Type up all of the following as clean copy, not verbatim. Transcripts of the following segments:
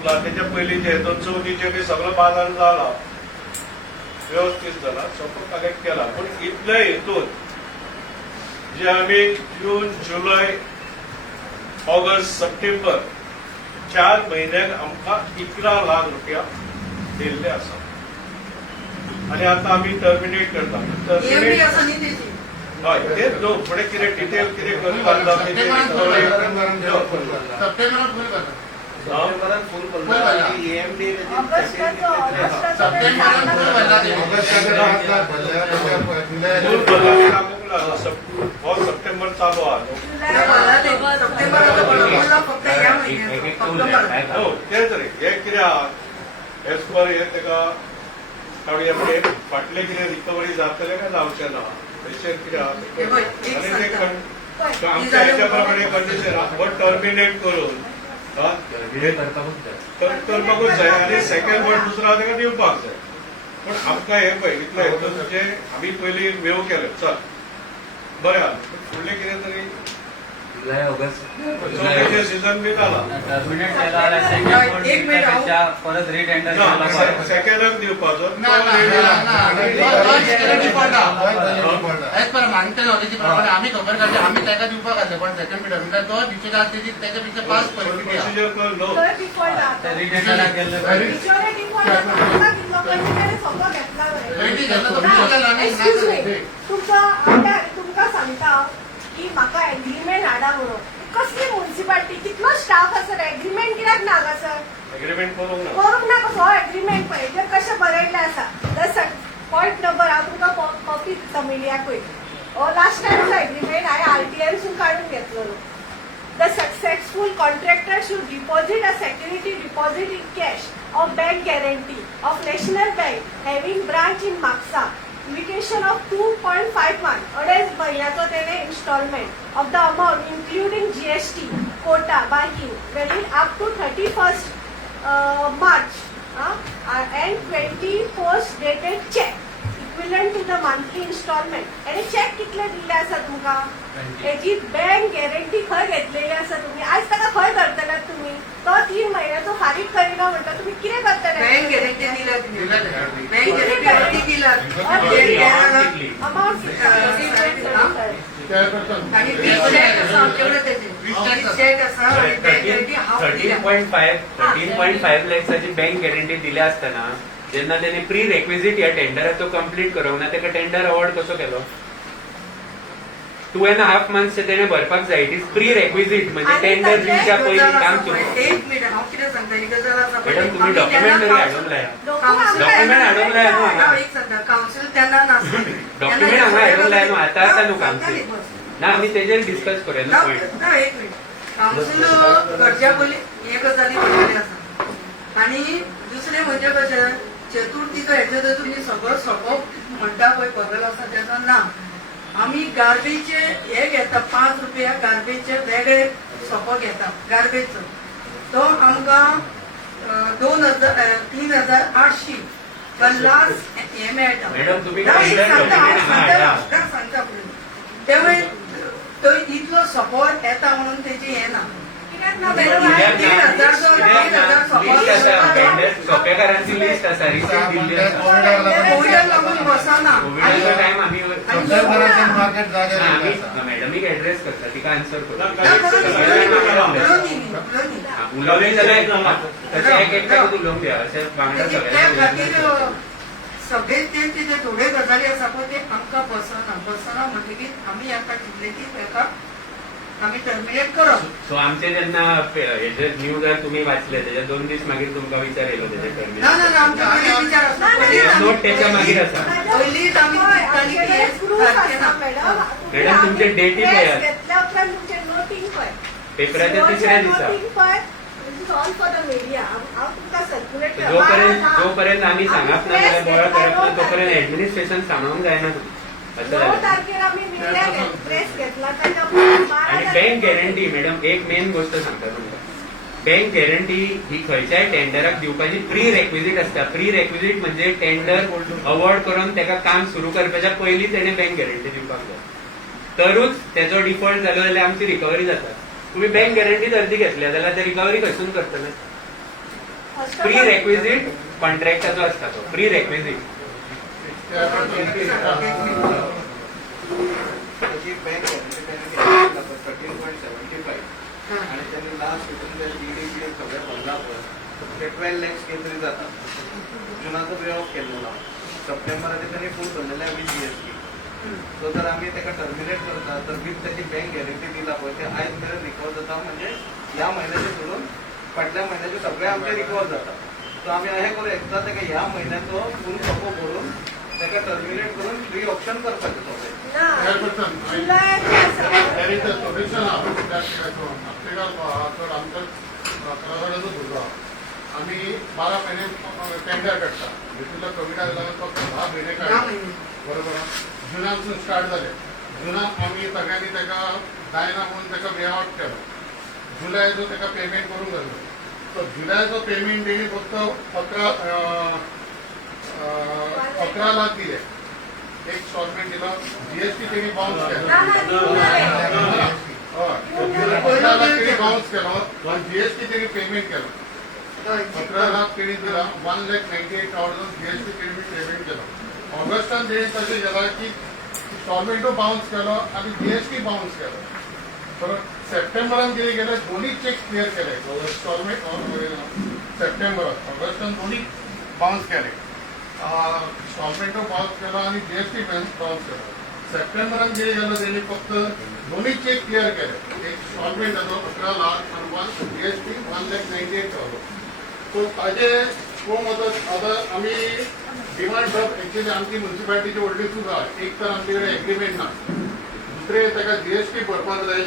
स्कुला त्याच्या पयलींचे 2014चे बी सगळो बाजार जाला, व्यवस्थित जाला, सगळो कलेक्ट केला. पण इतल्या हेतून जे आम्ही जून, जुलै, ऑगस्ट, सप्टेंबर 4 म्हयन्याक आमकां 11 लाख रुपया दिल्ले आसा. आणि आता आम्ही टर्मिनेट करता. हय तेच न्हू, फुडें कितें डिटेल कितें करता हो सप्टेंबर चालू आहा. तेच रे, हे कितें आहा एज पर हे तेका फाटले कितें रिकवरी जातले काय जावचे ना, तेचेर कितें आहा आमच्या हेच्या प्रमाणे कंडिशन आहा. बट टर्मिनेट करून करपाकूच जाय आणि सेकंड वन दुसरा तेका दिवपाक जाय. पण आमकां हे पळय इतले हेतून जे आमी पयलीं वेव केले, चल बरें आहा. फुडलें कितें तरी जुलै ऑगस्ट सीझन बी जाला, टर्मिनेट केला परत रिटेंडर सेकंडाक दिवपाचो. आम्ही खबर काढली, आम्ही त्याला दिवपाक घातले, पण सेकंड मिटर म्हणजे तो दिवशी त्याच्या पेक्षा पास प्रोसिजर कर नो रिटेंडराक गेले तुमका सांगता की म्हाका एग्रीमेंट हाडा म्हणून. कसली म्युन्सिपालिटी, कितलो स्टाफ आसा रे, एग्रीमेंट कित्याक नाका सर? एग्रीमेंट करूंक ना कसो एग्रीमेंट पळय जे कशें बरयल्लें आसा. पॉयंट नंबर हांव तुमकां कॉपी दिता मिडियाकूय. लास्ट टायमचो एग्रीमेंट हांवें RTIसून काडून घेतलेलो. The successful contractor should deposit a security deposit in cash or bank guarantee of National Bank having branch in Maksa. Invitation of 2.51 अडेज महिन्याचो तेणे installment of the amount including GST, quota, banking valid up to 31st March and 21st dated check equivalent to the monthly installment. आणि check कितले दिल्ले आसा तुमकां? हेची bank guarantee खंय घेतलेली आसा तुमी? आज ताका खंय धरतल्यात तुमी? तो 3 महिन्याचो फारीक करिना म्हणटा तुमी कितें करतले? बँक गॅरंटी दिला तुम्ही, बँक गॅरंटी दिला अमाउंट आणि चेक आसा आमच्याकडे त्याचे चेक आसा आणि बँक गॅरंटी हाफ दिला. 13.5 लॅक्साची बँक गॅरंटी दिल्या असताना जेन्ना त्याने प्री रेक्विजिट या टेंडराचो कंप्लीट करूंक ना, त्याका टेंडर अवॉर्ड कसो केलो? 2.5 months त्याने भरपाक जाय. इट इज प्री रेक्विजिट म्हणजे टेंडर दिवच्या पयलीं काम सुरू. एक मिनिट हांव कितें सांगता, ही गजाल आसा मॅडम तुम्ही डॉक्युमेंट तरी हाडूंक लाया. डॉक्युमेंट हाडूंक लाया न्हू हांगा. एक सांगता, कावन्सील तेन्ना नासलें. डॉक्युमेंट हांगा हाडूंक लाया न्हू, आतां आसा न्हू कावन्सील ना, आमी तेजेर डिस्कस करूया न्हू पॉयंट. एक मिनिट, कावन्सील करच्या पयलीं हे गजाली पळयल्ले आसा. आणि दुसरें म्हणजे कशें, चतुर्थीचो हेचो जर तुमी सगळो सोपो म्हणटा पळय बदल आसा तेचो ना. आमी गार्बेजचे हे घेता 5 रुपया गार्बेजचे वेगळे सोपो घेता गार्बेजचो. तो आमकां 3,800 लास्ट हे मेळटा. मॅडम तुम्ही सांगता तेवळे तो इतलो सोपो येता म्हणून तेची हे ना. सोपेकारांची लिस्ट आसा, रिसीट दिल्ली आसा. कोविडाक लागून बसना. कोविडाचो टायम आमी मॅडमीक एड्रेस करता, तिका आन्सर करता. उलोवलें जाल्यार तशें एक फावट उलोवंक द्या, अशें वांगडा सगळ्यांक. सगळे ते थोडे गजाली आसा पळय ते आमकां बसना म्हणटकीर आमी हाका चिंतले की ताका आमी टर्मिनेट करप. सो आमचे जेन्ना हेजे न्यूजार तुम्ही वाचले तेच्या 2 दीस मागीर तुमकां विचार येयलो तेजे टर्मिनेट. ना आमच्या विचार आसा नोट त्याच्या मागीर आसा. पयलींच आमी चिंतताली की हे सारकें ना. मॅडम तुमचे डेटी पळयात, पेपराच्या 3ऱ्या दिसा. जोपर्यंत आम्ही सांगप ना जाल्यार बोवाळ करप ना तोपर्यंत ऍडमिनिस्ट्रेशन सांगूंक जायना. असं झालं. आणि बँक गॅरंटी मॅडम एक मेन गोष्ट सांगता तुमकां, बँक गॅरंटी ही खंयच्याय टेंडराक दिवपाची प्री रेक्विजिट असता. प्री रेक्विजिट म्हणजे टेंडर अवॉर्ड करून त्याका काम सुरू करपाच्या पयलीं तेणे बँक गॅरंटी दिवपाक जाय, तरूच त्याचो डिफॉल्ट जालो जाल्यार आमची रिकवरी जाता. तुम्ही बँक गॅरंटी अर्दी घेतल्या जाल्यार ते रिकवरी खंयसून करतले? फर्स्ट प्री रेक्विजिट कॉन्ट्रॅक्टाचो असता तो प्री रेक्विजिट. त्याची बँक गॅरंटी 13.75 आणि त्यांनी लास्ट हितून ते DD सगळे भरला पळय ते 12 lakhs केंद्री जाता. जुनाचो वे ऑफ केल्लो सप्टेंबराचे त्यांनी फूल भरलेले आहे विथ GST. सो जर आम्ही त्याला टर्मिनेट करता तर विथ त्याची बँक गॅरंटी दिला पळय ते आयज मेरेन रिकवर जाता. म्हणजे ह्या महिन्याचे सोडून फाटल्या महिन्याचे सगळे आमचे रिकवर जाता. सो आम्ही हे करू एकदा त्याला ह्या महिन्याचो फूल सपो भरून त्याला टर्मिनेट करून फ्री ऑप्शन करपाचे सगळे. Chairperson, there is a solution that आपल्याला आमचं कराराचं भरला. आम्ही 12 महिने टेंडर काढता तिथला कोविडा लागून फक्त 10 महिने काढले बरोबर. जुनापासून स्टार्ट झाले. जुना आम्ही सगळ्यांनी त्याला जायना म्हणून त्याचा वे आउट केलो. जुलयाचो त्याला पेमेंट करून घाललो. तर जुलयाचो पेमेंट त्यांनी फक्त 11 लाख दिले. एक इन्स्टॉलमेंट दिला. GST त्यांनी बाउन्स केला. 15 लाख त्यांनी बाउन्स केला आणि GST त्यांनी पेमेंट केलं. 17 लाख त्यांनी दिला. 1,98,000 GST त्यांनी पेमेंट केलं. ऑगस्टात त्यांनी तसे गेला की इन्स्टॉलमेंट बाउन्स केलो आणि GST बाउन्स केलं. तर सप्टेंबरात गेले दोन्ही चेक क्लिअर केले. इन्स्टॉलमेंट सप्टेंबरात ऑगस्टात दोन्ही बाउन्स केले. इन्स्टॉलमेंट बाउन्स केला आणि GST बाउन्स केला. सप्टेंबरात जे गेलं त्यांनी फक्त दोन्ही चेक क्लिअर केले. एक इन्स्टॉलमेंट जातो 11 लाख आणि GST 1,98,000. सो ताजे कोण मदत आता आम्ही डिमांड ऍक्च्युअली आमची म्युन्सिपालिटीची व्हडली चूक आहा. एक तर आमच्याकडे एग्रीमेंट ना. दुसरे ताका GST भरपाक जाय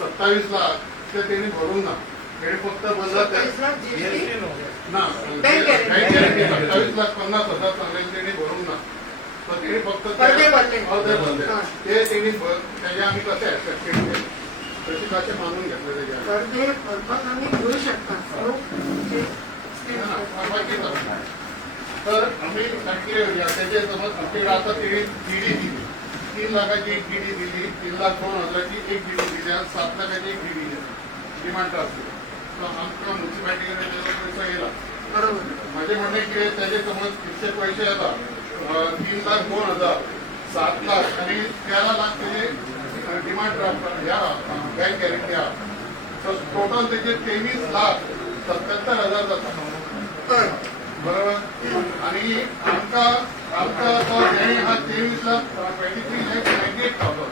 27 लाख ते त्यांनी भरूंक ना. तेणी फक्त बंदा ना बँक गॅरंटी 27,50,000 सांगले त्यांनी भरूंक ना. तर तेणी फक्त अर्धे भरले ते त्यांनी त्याचे आम्ही कसे ऍक्सेप्ट केले तशी कसे मानून घेतले त्याच्या अर्धे भरपाक आम्ही घेऊ शकता. तर आम्ही नक्की त्याचे समज आमच्याकडे आता त्यांनी DD दिली. 3 लाखाची एक DD दिली. 3,02,000ची एक DD दिली आणि 7 लाखाची एक DD दिली. डिमांड असते तर आमच्या म्युन्सिपालिटीकडे पैसा गेला बरोबर. माझे म्हणणे की त्याचे समज कितके पैसे येतात 3,02,000 7 लाख आणि 13 लाख त्याचे डिमांड ह्या बँक गॅरंटी आहे. तर टोटल त्याचे 23,77,000 जातात बरोबर. आणि आमचा हा 23,98,000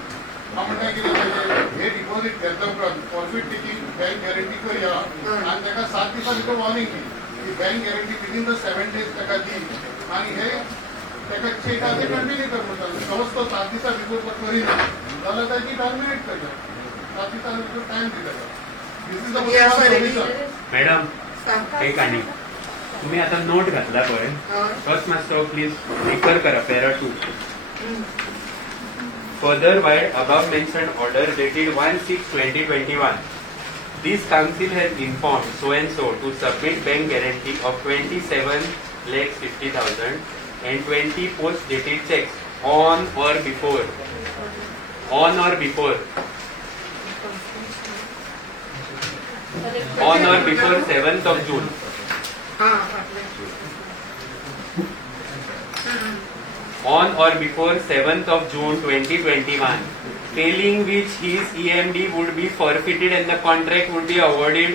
हा म्हणता की हे डिपॉझिट घेतलं प्रॉफिट त्याची बँक गॅरंटी करूया आणि त्याला 7 दिवसा भितर वॉर्निंग दिली की bank guarantee within the 7 days त्याला दिली आणि हे त्याला चेक आहे कंटिन्यू करतो. समज तो 7 दिवसा भितर करीना जाल्यार त्याची टर्मिनेट करता. 7 दिवसा भितर टाइम दिला. दिस इज द सोल्युशन. मॅडम एक आणि तुम्ही आता नोट घातला पळय फर्स्ट मास्टर प्लीज रिफर करा para 2. Further, while above mentioned order dated 1/6/2021, this council has informed so and so to submit bank guarantee of 27,50,000 and 20 post dated checks on or before 7th of June. On or before 7th of June 2021, failing which his EMD would be forfeited and the contract would be awarded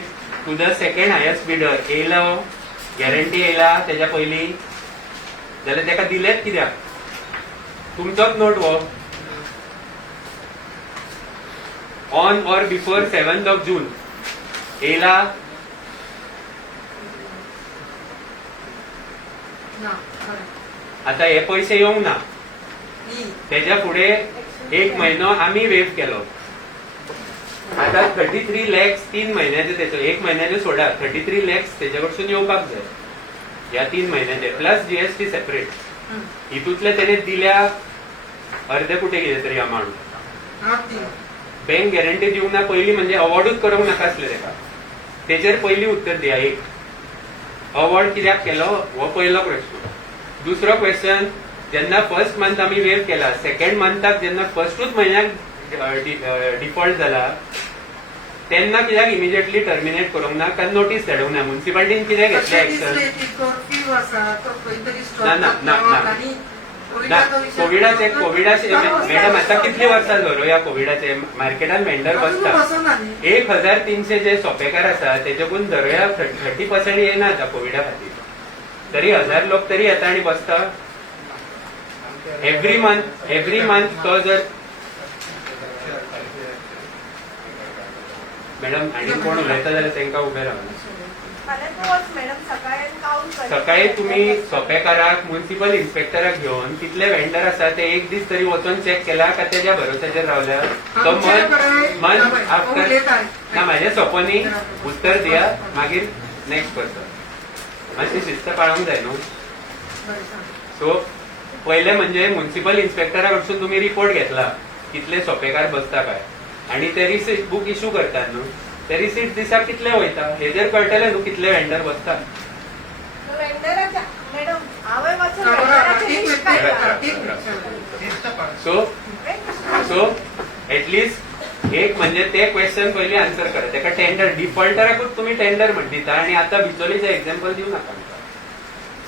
to the second highest bidder. येयला guarantee येयला त्याच्या पयली जाल्यार ताका दिलेत कित्याक? तुमचोच note हो. On और बिफोर 7th of June येयला आता हे पैसे येवंक ना. त्याच्या पुढे एक महिनो आम्ही वेव केलो. आता 33 lakhs 3 महिन्याचे त्याचं 1 महिन्याचे सोडा 33 lakhs त्याच्याकडसून येवपाक जाय या 3 महिन्याचे प्लस GST सेपरेट. हितूतले त्याने दिल्या अर्धे कुठे गेले तरी अमाउंट. बँक गॅरंटी दिवंक ना पहिली म्हणजे अवॉर्डूच करूंक नाका आसले ताका. तेचेर पहिली उत्तर दिया. एक अवॉर्ड कित्याक केलो हो पयलो प्रश्न. दुसरो क्वेश्चन जेन्ना फर्स्ट मंथ आम्ही वेव केला सेकंड मंथाक जेन्ना फर्स्टूच म्हयन्याक डिफॉल्ट जाला तेन्ना कित्याक इमिजिएटली टर्मिनेट करूंक ना कारण नोटीस धाडूंक ना म्युन्सिपालिटीन कित्याक घेतले तशें एक्शन दिसले ती कर्फ्यू आसा तो खंय तरी ना, ना, स्टॉप ना, ना. आणि ना कोविडाचो विशय कोविडाचे मॅडम आता कितली वर्सां झालो या कोविडाचे मार्केटान वेंडर अजून बसता बसना न्ही 1300 जे सोपेकार आसा तेच्याकून धरूया 30% येना आता कोविडा खातीर तरी 1000 लोक तरी येता आणि बसता एव्हरी मंथ तो जर मॅडम आणि कोण उलयता जाल्यार तांकां उबे रावना फाल्यां तोच मॅडम सकाळी काउंट कर सकाळी तुम्ही सोपेकाराक म्युन्सिपल इन्स्पेक्टराक घेऊन कितले वेंडर आसा ते एक दीस तरी वचून चेक केला का तेज्या भरोसाचेर रावल्या तो मंथ आफ्टर ना म्हाजे सोपोनी उत्तर दिया मागीर नेक्स्ट पर्सन मातशी शिस्त पाळूंक जाय न्हू सो पहिले म्हणजे म्युन्सिपल इन्स्पेक्टरा कडसून तुम्ही रिपोर्ट घेतला कितले सोपेकार बसता काय आणि ते रिसीट बुक इश्यू करतात न्हू ते रिसीट दिसाक कितले वयता हे जर कळटले न्हू कितले वेंडर बसता वेंडराच्या मॅडम हांवें वचून बरोबर, वेंडराची ठीक, लिस्ट ठीक, काडला. सो एटलिस्ट एक म्हणजे ते क्वेश्चन पयली आन्सर करा तेका टेंडर डिफॉल्टराकूच तुम्ही टेंडर म्हण दिता आणि आता बिचोलीचे एक्झाम्पल दिवं नाका आमकां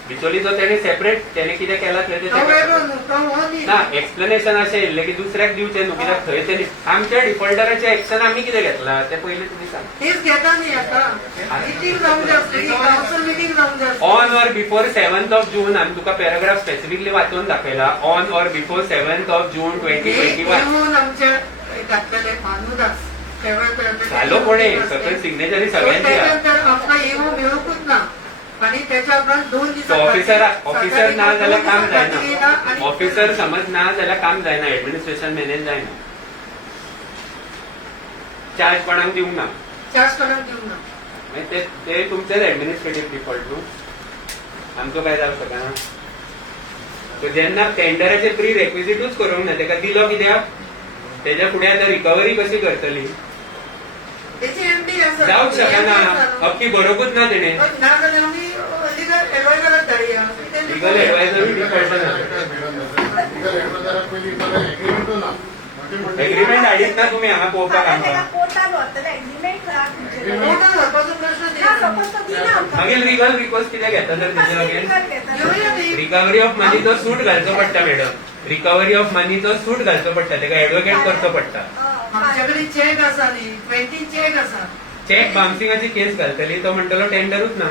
बिचोलीचो तेणे सेपरेट तेणे कितें केला तो वेगळो न्हू तो हो न्ही ना एक्सप्लेनेशन अशें येयल्लें की दुसऱ्याक दिवचे न्हू कित्याक थंय तेणी आमच्या डिफॉल्टराचे एक्शन आमी कितें घेतला ते पयलीं तुमी सांग तेच घेता न्ही आता मिटींग जावंक जाय आसली कावन्सिल मिटींग जावंक जाय आसली. On or before 7th of June आमी तुका पॅराग्राफ स्पेसिफिकली वाचून दाखयला on or before 7th of June 2021 येऊन आमचे घातलेले मानूदास झालो कोणे सगळे सिग्नेचरी सगळ्यांची आहा. त्याच्यानंतर आमकां येवो मेळूंकूच ना आणि त्याच्या उपरांत 2 दीस ऑफिसर ना जाल्यार काम जायना ऑफिसर समज ना जाल्यार काम जायना ऍडमिनिस्ट्रेशन मॅनेज जायना चार्ज कोणाक दिवंक ना चार्ज कोणाक दिवंक ना मागीर ते तुमचेच ऍडमिनिस्ट्रेटिव्ह डिफॉल्ट न्हू आमचो काय जावंक शकना सो जेन्ना टेंडराचे प्री रेक्विजिटूच करूंक ना तेका दिलो कित्याक तेच्या फुडें आतां रिकवरी कशी करतली त्याची एमडी आसा जावंक शकना अख्खी बरोवपूच ना तेणे ना जाल्यार आमी लिगल एडवायझराक धाडया लिगल एडवायझर डिफॉल्ट लीगल एडवायझराक पयलीं एग्रीमेंटू ना एग्रीमेंट हाडीत ना तुम्ही हांगा पळोवपाक फाल्यां तेका आमकां कोर्टान व्हरतले एग्रीमेंट कोर्टान व्हरपाचो प्रश्न ना दिना सपोज तो दिना आमकां मागीर लिगल रिकोर्स कित्याक घेता जर तेजे अगेन्स्ट घेवया न्ही रिकवरी ऑफ मनीचो सूट घालचो पडटा मॅडम रिकवरी ऑफ मनीचो सूट घालचो पडटा तेका एडवोकेट करचो पडटा आमच्या कडेन चेक आसा न्ही 20 चेक आसा चेक बाउन्सिंगाची केस घालतली तो म्हणटलो टेंडरूच ना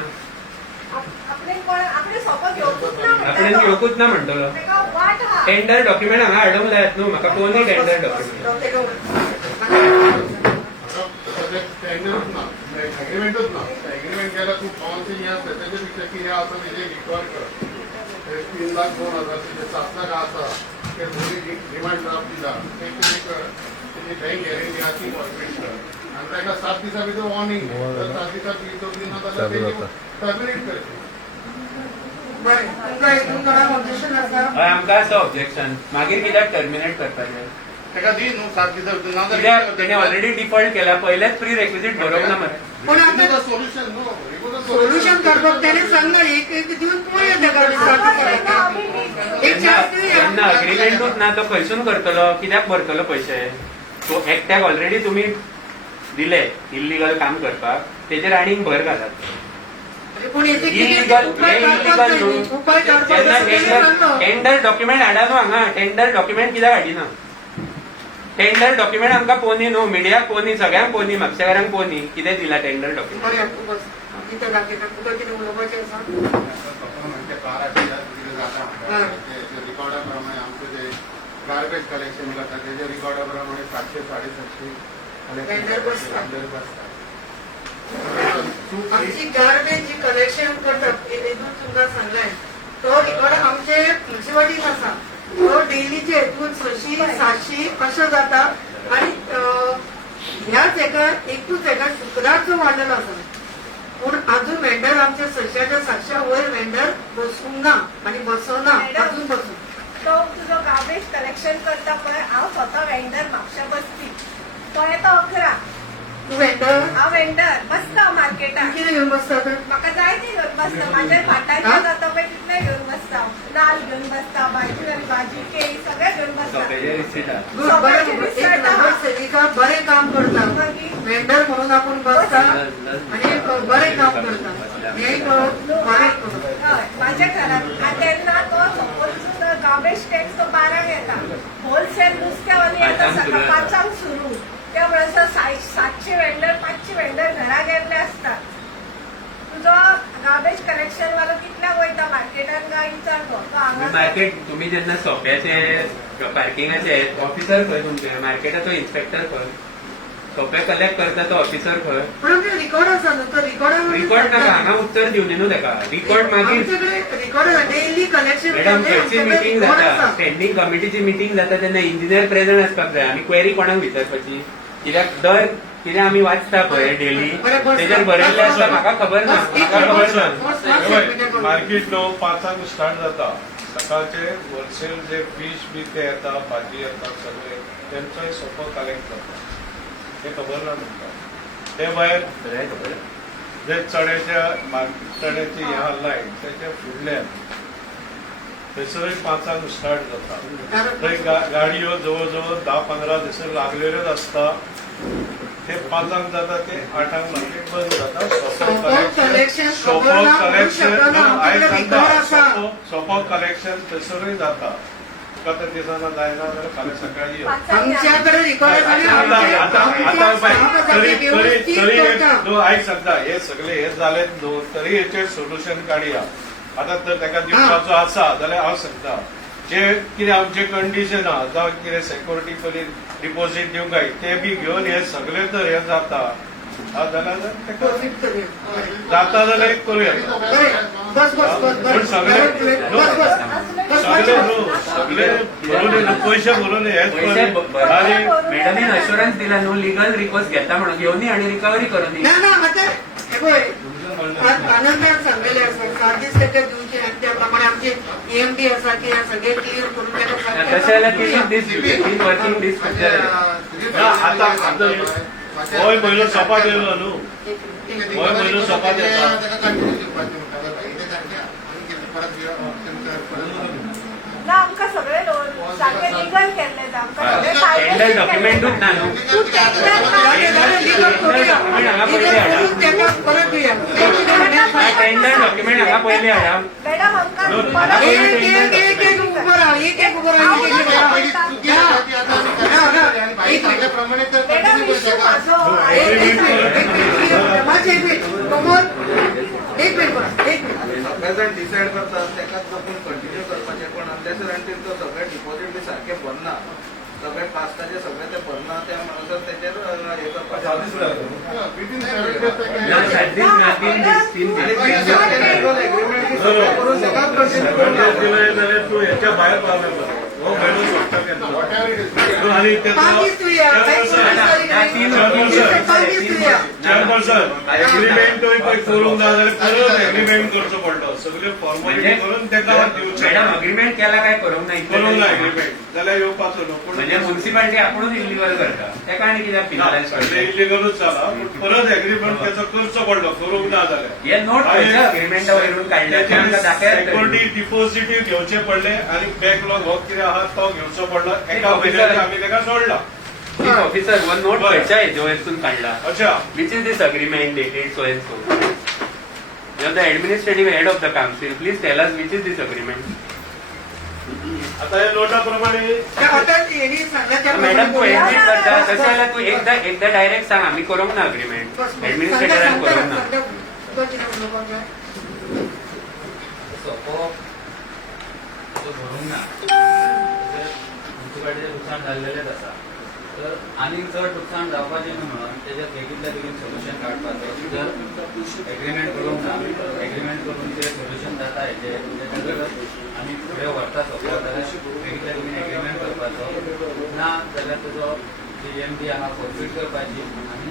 आपले सोपं घेवपूच ना आपण घेवपूच ना म्हणटलो तेका वाट आहा टेंडर डॉक्युमेंट हांगा हाडूंक जायत न्हू म्हाका पोनी टेंडर डॉक्युमेंट टेंडरूच ना एग्रीमेंटूच ना एग्रीमेंट केल्यार तूं कावन्सिल हें आसता तेजे पेक्षा कितें आसा तेजें रिकवर कर 3 लाख 2,000 तुजे 7 लाख आसा ते दोनी डिमांड ड्राफ्ट दिला ते कितें कर तेजी बँक गॅरंटी आहा ती फॉर्मेट कर आनी ताका 7 दिसां भितर वॉर्निंग जर 7 दिसां भितर दिना जाल्यार तेजी टर्मिनेट करची बरें तुमकां हितून कोणाक ऑब्जेक्शन आसा हय आमकां आसा ऑब्जेक्शन मागीर कित्याक टर्मिनेट करपाचें ताका दी न्हू 7 दिसां भितर ना कित्याक तेणे ऑलरेडी डिफॉल्ट केला पहिलेच प्री रेक्विजिट बरोवंक ना मरे पूण आतां सोल्युशन न्हू सोल्युशन करपाक त्याने सांगला एक दिवन पळया तेका एक चान्स दिवया जेन्ना अग्रीमेंटूच ना तो खंयसून करतलो कित्याक भरतलो पयशे सो एकट्याक ऑलरेडी तुमी दिले इल्लीगल काम करपाक तेजेर आनीक भर घालात पूण हेचे इल्लीगल उपाय काडपाक जाय न्ही. उपाय काडपाक जेन्ना जाय तेणे सांगलो टेंडर डॉक्युमेंट हाडा न्हू हांगा टेंडर डॉक्युमेंट कित्याक हाडिना टेंडर डॉक्युमेंट आमकां पोनी न्हू मिडियाक पोनी सगळ्यांक पोनी म्हापशेकारांक पोनी कितें दिला टेंडर डॉक्युमेंट बरें तूं बस इथं दाखयता तुका कितें उलोवपाचें आसा रिकॉर्डा प्रमाणे आमचे जे गार्बेज कलेक्शन करता तेजे रिकॉर्डा प्रमाणे 700-750 टेंडर बसता. टेंडर आमची गार्बेज जी कलेक्शन करतात हेतून तुमकां सांगलाय तो रिकॉर्ड आमचे म्युन्सिपालिटीन आसा तो डेलीचे हेतून 600-700 अशें जाता आणि ह्याच एका एकूच एका शुक्रारचो वाडलेलो आसा पूण अजून वेंडर आमचे 600-700 वयर वेंडर बसूंक ना आणि बसोना अजून बसून तो तुजो गार्बेज कलेक्शन करता पळय हांव स्वता वेंडर म्हापशा बसती तो येता 11 तूं वेंडर हांव वेंडर बसता मार्केटात कितें घेवन बसता तर म्हाका जाय ती घेवन बसता म्हाज्या भाटांचे जाता पळय तितले घेवन बसता नाल घेवन बसता भाजी केळी सगळें घेवन बसता सोपेचे रिसीट आहा गुड बरें एक नंबर सेविका बरें काम करता मागीर वेंडर म्हणून आपण बसता आणि बरें काम करता हे एक मागीर करता. हय, माझ्या घरात आणि तेन्ना तो सपोज गार्बेज टॅक्स तो 12 येता, होलसेल नुस्तेवाली येता सकाळ 5 सुरू. त्या वेळेस 700 वेंडर 500 वेंडर घरा गेल्ले असतात. तुझो गार्बेज कलेक्शन वालो कितल्याक वयता मार्केटान काय विचारतो तो हांगा मार्केट तुम्ही जेन्ना सोप्याचे पार्किंगाचे ऑफिसर खंय तुमचे मार्केटाचो इन्स्पेक्टर खंय सोप्या कलेक्ट करता तो ऑफिसर खंय पण आमचे रिकॉर्ड आसा न्हू तो रिकॉर्ड नाका हांगा उत्तर दिवनी न्हू ताका रिकॉर्ड मागीर आमच्याकडे रिकॉर्ड डेली कलेक्शन मॅडम खंयची मिटींग जाता स्टँडिंग कमिटीची मिटींग जाता तेन्ना इंजिनियर प्रेझेंट आसपाक जाय आमी क्वेरी कोणाक विचारपाची कित्याक दर कितें आमी वाचता पळय डेली तेजेर बरयल्लें आसता म्हाका खबर ना म्हाका खबर ना मार्केट 9:05 स्टार्ट जाता. सकाळचे होलसेल जे फिश बी ते येता भाजी येता सगळे तेंचोय सोपो कलेक्ट जाता. हे खबर ना तुमकां. ते भायर जे चण्याची हे आसलाय त्याच्या फुडल्यान थंयसरूय 5 स्टार्ट जाता. थंय गाडयो जवळ 10-15 दीस लागलेल्योच आसता. ते 5 जाता ते 8 मार्केट बंद जाता. सोपो कलेक्शन थंयसरूय जाता. तुका ते दिसांना जायना जाल्यार फाल्यां सकाळी यो. आमच्याकडे रिकॉर्ड तरी आयक सांगता हे सगळे हे जाले न्हू तरी हेचेर सोल्युशन काडया. आतां तर ताका दिवपाचो आसा जाल्यार हांव सांगता जे कितें आमचे कंडिशन आहा जावं कितें सेक्युरिटी पयली डिपॉझिट दिवंक ते बी घेवन हे सगळे तर हे जाता जाल्यार जाता जाल्यार एक करूया. पण सगळे भरून पयशे भरून हेच आणि मॅडमीन अश्युरन्स दिला न्हू लिगल रिक्वेस्ट घेता म्हणून घेवनी आणि रिकवरी करून ना ना आता हे पळय आनंदान सांगलेले आसा 7 दीस ताका दिवचे आनी त्या प्रमाणे आमचे EMD आसा की हे सगळे क्लियर करून ताका तशें जाल्यार 3 दीस दिवचे 3 वर्किंग दीस आता होय म्हयनो सोंपाक येयलो न्हू. होय म्हयनो सोंपाक येता. ना आमकां सगळे सारखे लिगल केल्ले आमकां सगळे टेंडर डॉक्युमेंटूच ना न्हू तू टेंडर परत दिया टेंडर डॉक्युमेंट हांगा पयलीं हाडा. मॅडम आमकां एक उभं राहा एक उभं राहा मॅडम इश्यू माझो एक मिनिट सगळेजण डिसाईड करतात त्याकाच आपण कंटिन्यू करपाचे पण अनलेस अँटील तो सगळे डिपॉझिट बी सारखे भरना सगळे कास्टाचे सगळे ते भरना त्या माणसात त्याचेर हे करपाचे जाल्यार तूं हेच्या भायर पावलेलो हो म्हयनो सोडटा केन्ना आनी चेअरपर्सन एग्रीमेंटूय पळय करूंक ना जाल्यार परत एग्रीमेंट करचो पडलो सगळे फॉर्मॅलिटी करून तेका दिवचें. मॅडम अग्रीमेंट केला काय करूंक करूंक ना ना एग्रीमेंट जाल्यार येवपाचो न्हू. पूण म्हणजे म्युन्सिपालिटी आपुणूच इलिगल करता तेका आनी कित्याक पिनलायज करता इलिगलूच जाला पूण परत एग्रीमेंट त्याचो करचो पडलो करूंक ना जाल्यार हे नोट अग्रीमेंटा वयरून काडले ते आमकां दाखयात सेक्युरिटी डिपॉझिटूय घेवचे पडले आणि बॅकलॉग हो कितें आहा तो घेवचो पडलो. एका म्हयन्यात आमी ताका सोडला. ऑफिसर वन नोट खंयच्या हेजे वयरसून काडला अच्छा which is this agreement dated so and so you are the administrative head of the council please tell us which is this agreement. आता हे नोटा प्रमाणे मॅडम तू एडमिट करता तशें जाल्यार तू एकदा डायरेक्ट सांग आमी करूंक ना अग्रीमेंट एडमिनिस्ट्रेटरान करूंक ना. भरूंक ना म्युन्सिपालिटीचें लुकसाण जाल्लेलेच आसा तर आनीक चड लुकसाण जावपाचें न्हू म्हणून तेजेर बेगींतल्या बेगीन सोल्युशन काडपाचो जर एग्रीमेंट करूंक ना एग्रीमेंट करून ते सोल्युशन जाता हेजे आनी फुडें व्हरता सपोज जाल्यार बेगींतल्या बेगीन एग्रीमेंट करपाचो ना जाल्यार तुजो EMD हांगा फॉरफीट करपाची आनी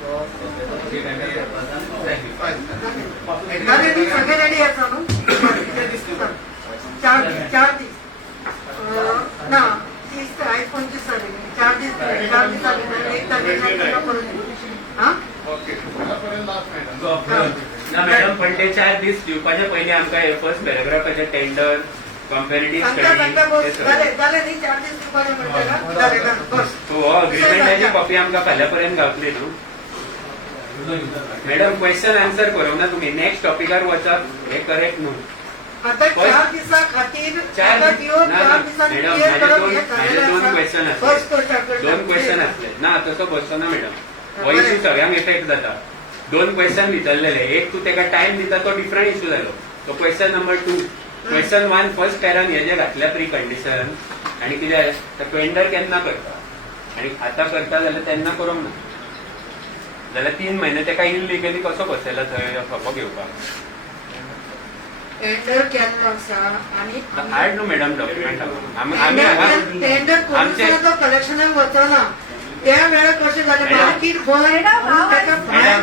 तो रिपेमेंट करपाचो. थँक्यू. सगळे रेडी आसा न्हू 4 दीस ना 30 आयज 25 तारीख 4 दीस 4 दिसांनी 1 तारखेक हां ना मॅडम पण ते 4 दीस दिवपाचे पयलीं आमकां हे फर्स्ट पॅराग्राफाचे टेंडर कंपॅरेटिव्ह सांगता सांगता बस स्टडी जाले न्ही 4 दीस दिवपाचे म्हणटा का जाले ना बस हो अग्रीमेंटाची कॉपी आमकां फाल्यां पर्यंत गावतली न्हू मॅडम क्वेश्चन आन्सर करूंक ना तुमी नेक्स्ट टॉपिकार वचात हे करेक्ट न्हू आता बस. 4 दिसा खातीर चार आता दीस- पिओ ना, 4 दिसांनी मॅडम, क्लियर माझे करप दोन- हे माझे झालेलें दोन आसा. question असले. बस करता करता. दोन क्वेश्चन असले ना तसो बसचो ना मॅडम हो बरें. इश्यू सगळ्यांक इफेक्ट जाता दोन क्वेश्चन विचारलेले एक तू तेका टाइम दिता तो डिफरंट इश्यू जालो तो क्वेश्चन नंबर 2 क्वेश्चन 1 फर्स्ट पॅरान हे जे घातल्या प्री कंडिशन आणि कितें टेंडर केन्ना करता आणि आता करता जाल्यार तेन्ना करूंक ना जाल्यार 3 महिने तेका इलिगली कसो बसयला थंय फॉको घेवपाक टेंडर केल्लो आसा आणि हाड न्हू मॅडम डॉक्युमेंट आमी टेंडर आमचे करून तो कलेक्शनाक वचना त्या वेळार कशें जालें मॅडम. मार्केट बंद म्हणून ताका भायर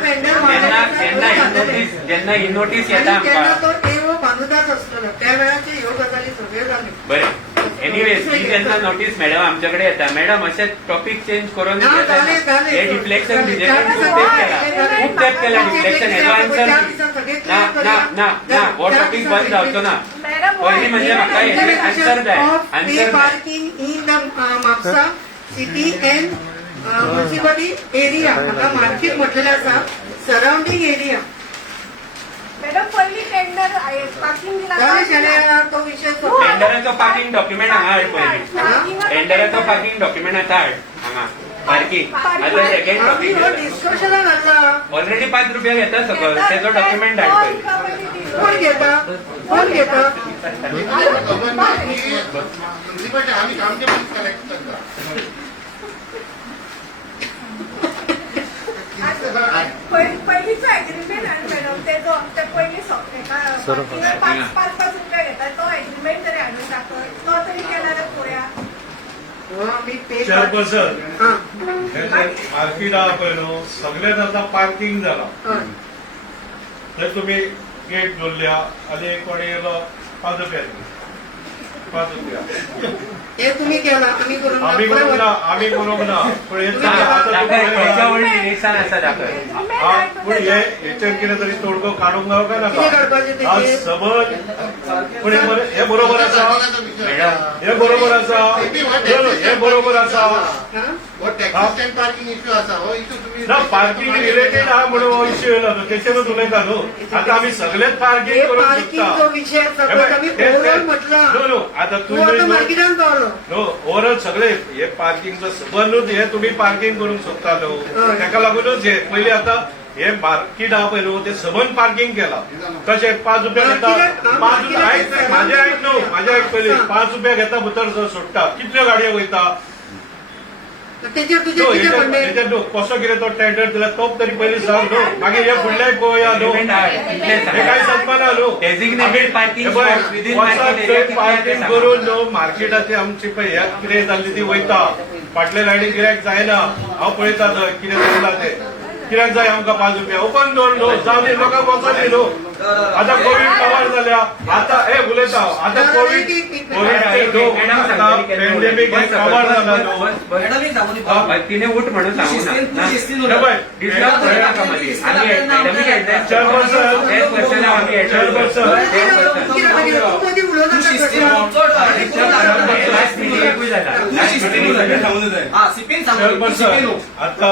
टेंडर जेन्ना ही नोटीस येता तेन्ना आमकां तो एओ बांदूदाच आसतलो त्या वेळाचे ह्यो गजाली सगळ्यो जाल्यो बरें एनिवेज ही जेन्ना नोटीस मॅडम आमच्याकडे येता मॅडम अशे टॉपिक चेंज करून ना, जाले, जाले. हे डिफ्लेक्शन बीजेपी खूप जाले, केला जाले. खूप तेप केला डिफ्लेक्शन हेजो आन्सर त्या दिसा सगळे ना clear ना करूया. ना ना हो त्या टॉपिक दिसा बंद जावचो ना मॅडम पहिली म्हणजे म्हाका हेजे आन्सर जाय आन्सर जाय parking in the Mapusa city and municipality area आता मार्केट म्हटलेलें आसा सराउंडिंग एरिया मॅडम पहिली टेंडर पार्किंग दिला जाले शाळेला तो विषय सोडला. टेंडराचो पार्किंग डॉक्युमेंट हांगा हाड पयली टेंडराचो पार्किंग डॉक्युमेंट आतां हाड हांगा पार्किंग आता सेकंड आम्ही टॉपिक हो डिस्कशनाक घातला ऑलरेडी 5 रुपया घेता सकल तेजो डॉक्युमेंट हाड पयली कोण घेता खबर नाही की म्युन्सिपालिटी आम्ही काम ते पण कलेक्ट करता पहिलीच अग्रीमेंट आहे मॅडम ते जो ते पहिली पाच रुपया घेतात तो अग्रीमेंट तरी आणून टाकत तो तरी केल्यार पळया हो आम्ही पे चेअरपर्सन हा मार्केट आहा पळय न्हू सगळ्यात आता पार्किंग जाला हय थंय तुम्ही गेट जोडल्या आनी कोणी येयलो 5 रुपया 5 रुपया हे तुम्ही केला आम्ही करून आम्ही करूंक ना आम्ही करूंक ना पण हे दाखय खंयच्या आता वळी निरीक्षण आसा दाखय पण हेचेर कितें तरी तोडगो काडूंक गाव काय कितें काडपाचें नाका आज तेचेर? समज पण हे बरोबर आसा मॅडम हे बरोबर आसा हे बरोबर आसा हा? वो टॅक्सी स्टँड पार्किंग इश्यू असा हो इश्यू तुम्ही ना पार्किंग रिलेटेड हा म्हणून हो इश्यू येयला न्हू तेचेरूच उलयता न्हू आता आमी सगळेच पार्किंग हे करूंक पार्किंगचो शकता विषय सगळं आम्ही ओव्हरऑल म्हटला नो नो आता तू आता तुम्ही मार्केटान पावलो नो ओव्हरऑल सगळे हे पार्किंगचं सबंदूच हे तुम्ही पार्किंग करूंक सोदता न्हू हय. ताका लागूनच हे पयलीं आता हे मार्केट आहा पळय न्हू ते सबंद पार्किंग केला कशें 5 रुपया घेता मार्केटात- हा, 5 रुपया मार्केटात आयक माझे आयक न्हू माझे आयक पयलीं हा. 5 रुपया घेता भितर सोडटा कितल्यो गाडयो वयता तेचेर तुझे नो, कितें म्हणणे हेचेर न्हू कसो कितें तो टेंडर दिला तो तरी पयलीं सांग न्हू मागीर हे फुडलें पळोवया न्हू Agreement हाड इतलें हे काय सांगा सांगपाना न्हू designated parking spot within market area parking करून न्हू मार्केटाची आमची पळय ह्या कितें जाल्ली ती वयता फाटले लायनी गिरायक जायना हांव पळयता थंय कितें जाता तें कित्याक जाय आमकां 5 रुपया ओपन डोर न्हू जावन दी लोकांक वचोनी न्हू आतां कोवीड कवर जाल्या आतां हे उलयता हांव आतां कोवीड पेंडेमीक कवर जाला न्हू मॅडम एक सांगू दी. तिने उठ म्हणून सांगू ना हे पळय डिस्टर्ब करू नका मध्ये आम्ही academic address चेअरपर्सन तेच question आम्ही address चेअरपर्सन तेच question. कितें मागीर तू कधी उलोवनाका Last meeting एकूच झाला. Last meeting एकूच झाला. हा सिपिन सांगू चेअरपर्सन आता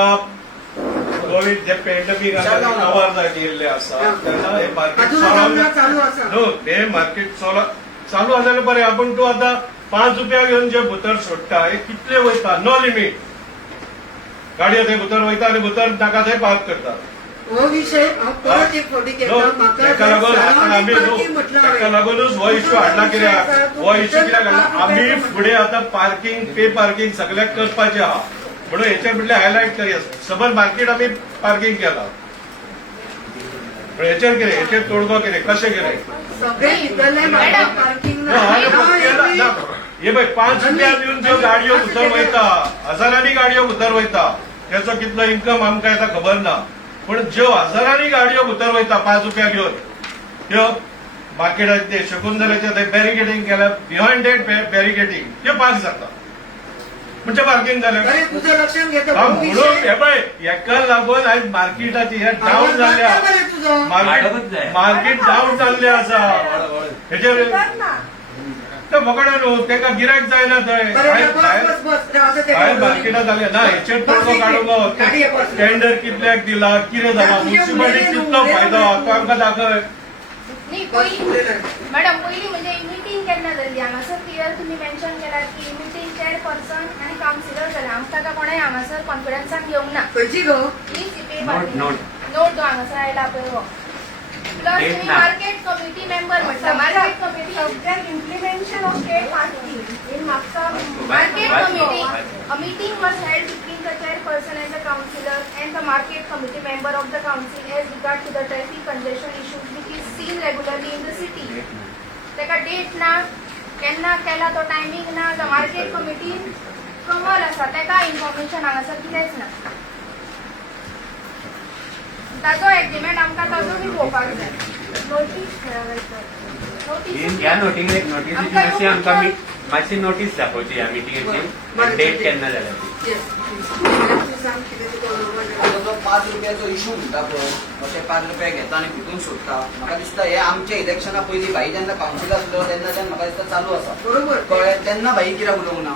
कोविड जे पेंडेमीक आसा ते कवर जायत येयल्ले आसा तेन्ना हे मार्केट अजून आमदार चालू आसा नो हे मार्केट चालू आसा जाल्यार बरें पूण तूं आतां 5 रुपया घेवन जे भितर सोडटा हे कितले वयता नो लिमीट गाडयो थंय भितर वयता आनी भितर नाका थंय पार्क करता हो विषय हांव परत एक फावटी नो, घेता म्हाका ताका लागून आतां आमी न्हू पार्किंग म्हटलं ताका हांवें. लागूनच हो इश्यू हाडला कित्याक हो इश्यू कित्याक हाडला आमी फुडें आतां पार्किंग पे पार्किंग सगळ्याक करपाचें आहा म्हणून हेचे फुडलें हायलायट करया सबंद मार्केट आमी पार्किंग केला हेचेर कितें हेचेर तोडगो कितें कशें कितें सगळे भितरले म्हाका पार्किंग ना, हे पळय 5 रुपया दिवन ज्यो गाडयो भितर वयता हजारांनी गाडयो भितर वयता त्याचो कितलो इन्कम आमकां येता खबर ना पूण ज्यो हजारांनी गाडयो भितर वयता 5 रुपया घेवन त्यो मार्केटाचे ते शकुंतलेचे थंय बॅरिकेडिंग केल्या बिहायंड डेट बॅरिकेडिंग त्यो पास जाता म्हणजे पार्किंग जालें अरे तुझं लक्षात घेतो म्हणून हे पळय हेका लागून आयज मार्केटाची हे डाऊन जाल्ल्या तुझं वाडोवूच जाय. मार्केट डाऊन जाल्लें आसा हेचेर कर ना तर वगडा न्हू तेका गिरायक जायना थंय बरं, बस, बस, बस. आता ते भायर मार्केटात जाले ना हेचेर तोडगो गाडी एक काडूंक बस. टेंडर कितल्याक दिला कितें जाला म्युन्सिपालिटी कितलो फायदो हा तो आमकां दाखय न्ही बस पयलीं उलयलं. मॅडम पयलीं म्हणजे मिटींग केन्ना जाल्ली हांगासर क्लियर तुमी मेन्शन केलात की मिटींग चेअरपर्सन आनी कावन्सिलर जाले आमकां आतां कोणें हांगासर कॉन्फिडन्सान घेवंक ना खंयची गो ही सीपी नोट नोट जो हांगासर आयला पळय हो प्लस Date तुम्ही ना. मार्केट कमिटी मेंबर म्हटला market committee subject implementation of state parking in Mapusa market committee a meeting was held between the chairperson and the councillor and the market committee member of the council as regard to the traffic congestion issues which is seen regularly in the city. तेका date ना केन्ना केला तो timing ना the market committee Kamal आसा तेका information हांगासर कितेंच ना ताजो एग्रीमेंट आमकां ताजो बी पळोवपाक जाय नोटीस ह्या नोटीसी मातशी आमकां मातशी नोटीस दाखोवची ह्या मिटिंगेची डेट केन्ना जाल्या ती Yes. तू सांग कितें तुका बरोबर आता जो 5 रुपयाचो इशू म्हणटा पळय अशे 5 रुपया घेता आनी भितून सोडटा म्हाका दिसता हे आमच्या इलेक्शना पयलीं भाई जेन्ना कावन्सील आसलो तेन्नाच्यान म्हाका दिसता चालू आसा बरोबर कळ्ळें तेन्ना भाई कित्याक उलोवंक ना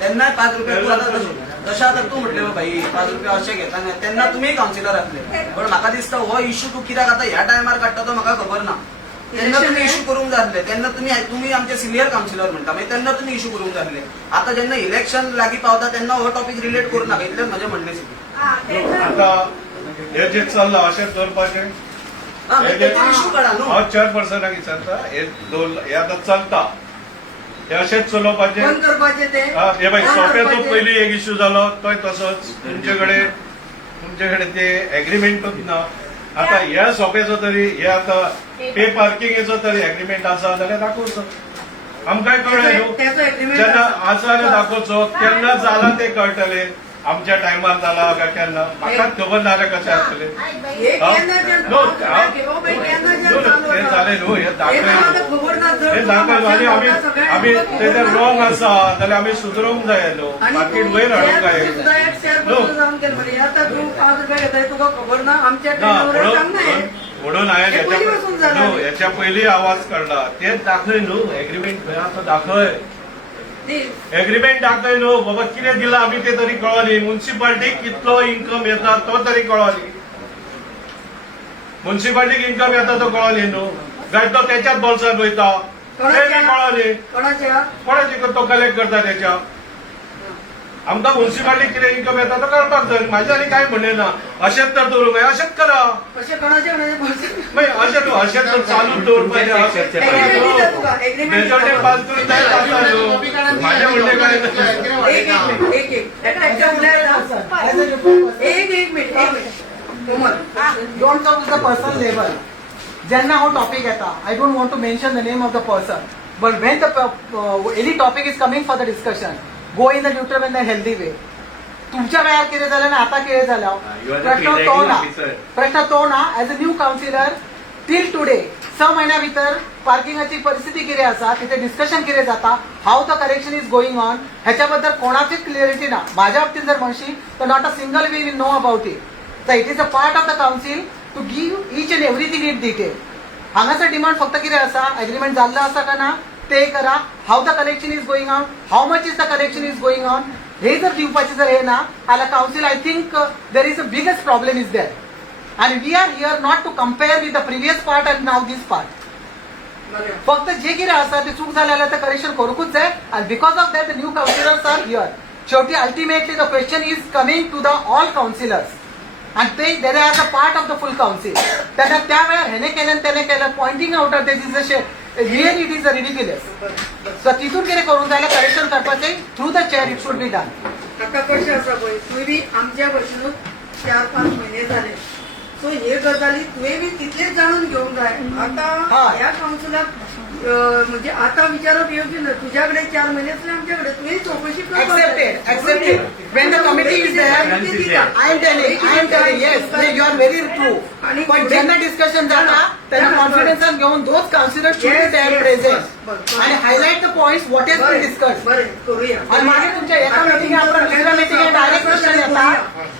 तेन्नाय 5 रुपया तूं आतां जशें आतां तूं म्हटलें भाई 5 रुपया अशें घेता न्ही तेन्ना तुमी कावन्सिलर आसले पण म्हाका दिसता हो इशू तूं कित्याक आतां ह्या टायमार काडटा तो म्हाका खबर ना तेन्ना तुम्ही इशू करूंक जाय आसले तेन्ना तुम्ही आमचे सिनियर कावन्सिलर म्हणटा मागीर तेन्ना तुम्ही इशू करूंक जाय आसले आतां जेन्ना इलेक्शन लागीं पावता तेन्ना हो टॉपिक रिलेट करूं नाका इतलेंच म्हजें म्हणणें आता हे जे चल्लां अशेंच दवरपाचें इशू काडा न्हू हांव चेअरपर्सनाक विचारता हे आतां चलता हे अशेंच चलोवपाचें बंद करपाचें ते हे बाय बंद सोप्याचो करपाचें. पयलीं एक इश्यू जालो तोय तसोच तुमचे कडेन ते एग्रीमेंटूच ना आता ह्या सोप्याचो तरी हे आता पे पार्किंगेचो तरी एग्रीमेंट आसा जाल्यार दाखोवचो आमकांय कळ्ळें न्हू त्याचो एग्रीमेंट जेन्ना आसा जाल्यार दाखोवचो केन्ना जाला ते कळटले आमच्या टायमार जाला काय केन्ना म्हाकाच खबर ना जाल्यार कशें आसतलें हे हा? केन्नाच्यान नो, हो बाई, केन्नाच्यान चालू हे आसा. जालें न्हू हे हे तर आम्हाला दाखय खबर ना जर हे तुका दाखय आनी मातशें आमी सगळ्यांक तेजे खबर रॉंग ना. आसा जाल्यार आमी सुदरोवंक जाय न्हू आणि मार्केट तू वयर हाडूंक त्या जाय सुद्धा एक शेअर बसून जाऊन गेलं म्हणे आता तू 5 रुपये घेताय तुका खबर ना आमच्या ना टेबलावर सांग ना हे. म्हणून हांवें हे पयलीपासून जालां न्ही. याच्या पयलीं आवाज काढला तेच दाखय न्हू एग्रीमेंट खंय आसा दाखय ती एग्रीमेंट दाखय न्हू बाबा कितें दिलां आमी ते तरी कळोली म्युन्सिपाल्टीक कितलो इन्कम येता तो तरी कळोली म्युन्सिपाल्टीक इन्कम येता तो कळोली न्हू जाय तो त्याच्याच बोल्सात वयता ते बी कळोली कोणाच्या कोणाची तो कलेक्ट करता त्याच्या आमकां म्युन्सिपाल्टीक कितें इन्कम येता तो करपाक जाय म्हाजें आनी कांय म्हणलें ना अशेंच तर दवरूंक जाय अशेंच करा कशें कोणाचे म्हणजे मागीर अशेंच तर चालूच दवरपाचें एग्रीमेंट दिला तुका एग्रीमेंट मेजॉरिटी पास करून जायत आसा न्हू म्हाजें म्हणणें काय ना एक minute Komal Don't come to the personal level. Jenna, how topic येता? I don't want to mention the name of the person. But when the any topic is coming for the discussion, go in the neutral and the healthy way. तुमच्या वेळार कितें जालें आनी आतां कितें जालें You are the प्रश्न तो presiding ना officer. प्रश्न तो ना as a new councillor till today 6 महिन्या भितर पार्किंगाची परिस्थिती कितें आसा तिथे डिस्कशन कितें जाता how the correction is going on ह्याच्या बद्दल कोणाचीच क्लिअरिटी ना माझ्या बाबतीत जर म्हणशी तर not a single way will know about it तर it is a part of the council to give each and everything in detail हांगासर डिमांड फक्त कितें आसा एग्रीमेंट जाल्लो आसा का ना ते करा how the collection is going on how much is the collection is going on हे जर दिवपाचे जर हे ना जाल्यार council I think there is a biggest problem is there and we are here not to compare with the previous part and now this part. फक्त जे कितें आसा ते चूक जालें जाल्यार ते करेक्शन करूंकूच जाय and because of that the new councillors are here. शेवटी ultimately the question is coming to the all councillors and they are the part of the full council. त्यांना त्या वेळार हेने केलें तेने केलें pointing out of this is a really it is a ridiculous so तितून कितें करूंक जाय जाल्यार करेक्शन करपाचें through the chair it should be done. आता कशें आसा पळय तुवें बी आमच्या भशेनूच 4-5 महिने झाले सो हे गजाली तुवें बी तितलेच जाणून घेवंक जाय आता हय. ह्या काउन्सिलाक म्हणजे आता विचारप येवची ना तुझ्याकडे 4 महिने असले आमच्याकडे तुवें चौकशी Accepted. When the committee is there, I am telling, yes, you are very true. But जेन्ना डिस्कशन जाता तेन्ना कॉन्फिडन्सान घेऊन दोच councillor should be there present आणि highlight the points what is been discuss. बरें करूया आणि मागीर तुमच्या एका मिटिंगान दुसऱ्या मिटिंगान डायरेक्ट क्वेश्चन येता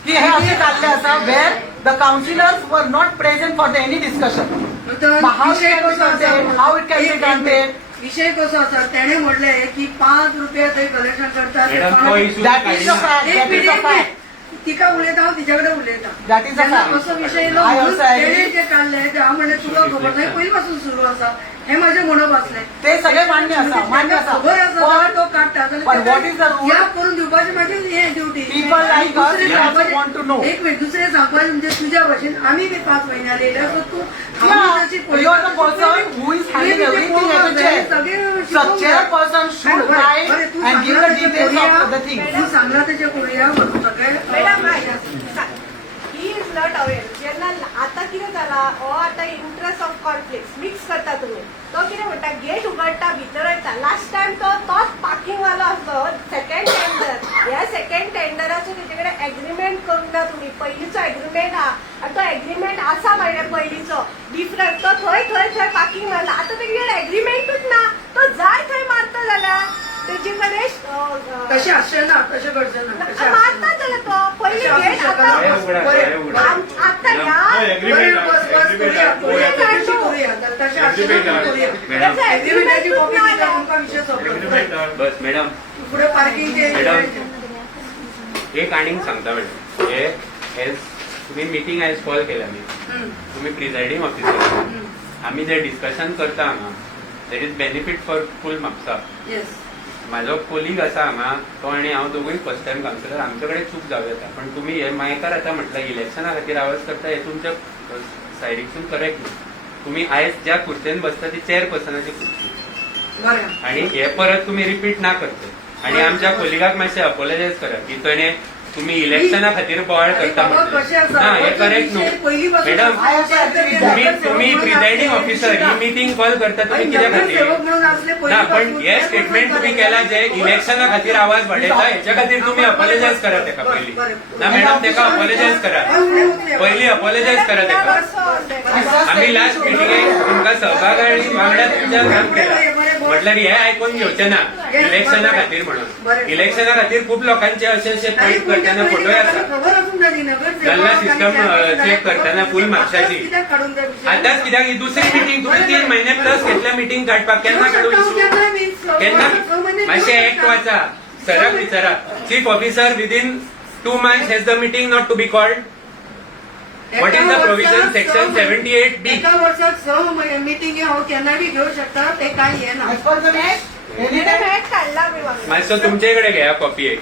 की हे असे जाल्ले आसा where the councillors were not present for the any discussion. How it can be granted, how it can be granted, विषय कसो आसा तेणे म्हणलें की 5 रुपया थंय कलेक्शन करता ते मॅडम तो पांच- issue That is the fact. एक That is मिनिट, the एक fact. मिनिट. तिका उलयता हांव तिच्या कडेन उलयता That is the जेन्ना fact. असो विषय येयलो I म्हणून also agree. तेणे जे काढले ते हांव म्हणलें तुका खबर नाही पयलीं पासून सुरू आसा हे माझे म्हणप आसलें ते सगळे मान्य आसा, मान्य आसा. खबर आसा जाल्यार तो काडटा पण what is the rule? या करून दिवपाची माझी हे duty People like us, we also want to know. एक मिनिट दुसरे सांगपाचे म्हणजे तुझ्या भाशेन आम्ही बी 5 महिने आलेले सो तू Yeah, you are the person who is handling everything as a chair. So chairperson should write and give the details of the thing. तू सांगला त्याच्या करूया म्हणून सगळे madam he is not aware जेन्ना आता कितें जाला हो आता इंटरेस्ट ऑफ कॉन्फ्लिक्ट मिक्स करता तुम्ही तो कितें म्हणटा गेट उगडटा भितर वयता लास्ट टायम तोच पार्किंग वालो आसलो सेकंड टेंडर ह्या सेकंड टेंडराचो तेजे कडेन एग्रीमेंट करूंक ना तुम्ही पयलींचो एग्रीमेंट आहा आनी तो एग्रीमेंट आसा म्हणलें पयलींचो डिफरंट तो थंय पार्किंग मारला आतां तेजे एग्रीमेंटूच ना तो जाय थंय मारता जाल्यार तेजे कडेन तसे आसचें ना तशें करचें ना तशें मारता जाल्यार तो पयलीं गेट दोळे आतां उगडा, दोळे उगडा. आता No, ह्या agreement बस आहे, बस agreement करूया आहे. करूया करूया. तशी करूया तशें आसचें ना Agreement करूया मॅडम त्याचा एग्रीमेंटाची agreement कॉपी नाही दिता आला. तुमकां विषय सोंपलो Agreement आहे. बस मॅडम फुडें पार्किंगचे मॅडम एक आनीक सांगता मॅडम हे एज तुम्ही मिटींग आयज कॉल केला न्ही तुम्ही प्रिजायडींग ऑफिसर आम्ही जे डिस्कशन करता हांगा that is benefit for full Mapusa yes म्हाजो कोलीग आसा हांगा तो आनी हांव दोगूय फर्स्ट टायम कावन्सिलर आमचे कडेन चूक जावं येता पण तुमी हे मायकार आतां म्हटलं इलेक्शना खातीर आवाज करता हे तुमच्या सायडीकसून करेक्ट न्ही तुमी आयज ज्या खुर्चेन बसता ती चेअरपर्सनाची खुर्ची बरें आणि हे परत तुम्ही रिपीट ना करते आणि आमच्या कोलिगाक मातशें अपोलोजायज करा की त्याने तुम्ही इलेक्शना खातीर बोवाळ करता म्हटलें ना हे करेक्ट न्हू मॅडम तुम्ही प्रिजायडींग ऑफिसर ही मिटींग कॉल करता तुम्ही कित्या खातीर ना पण हे स्टेटमेंट तुम्ही केला जे इलेक्शना खातीर आवाज वाडयता हेच्या खातीर तुम्ही अपोलोजायज करा तेका पयली ना मॅडम तेका अपोलोजायज करा पयली अपोलोजायज करा तेका आम्ही लास्ट मिटिंगेक तुमकां सहभाग आणि वांगडा तुमच्या काम केला म्हटल्यार हे आयकून घेवचें ना इलेक्शना खातीर म्हणून इलेक्शना खातीर खूप लोकांचे असे पॉईंट करताना फोटो आसा जाल्ला सिस्टम चेक करताना फूल म्हापशाची आताच कित्याक ही दुसरी मिटींग तुम्ही 3 महिने प्लस घेतल्या मिटींग काडपाक केन्ना काडू इशू केन्ना मातशें एक्ट वाचा सराक विचारा chief officer within 2 months has the meeting not to be called what is the provision section 78B एका वर्षात 6 मिटिंग हांव केन्ना बी घेऊ शकता ते काय हे ना As per the act, any time, मॅट काढला मी वांगडा. मातसो तुमचे कडेन घेया कॉपी एक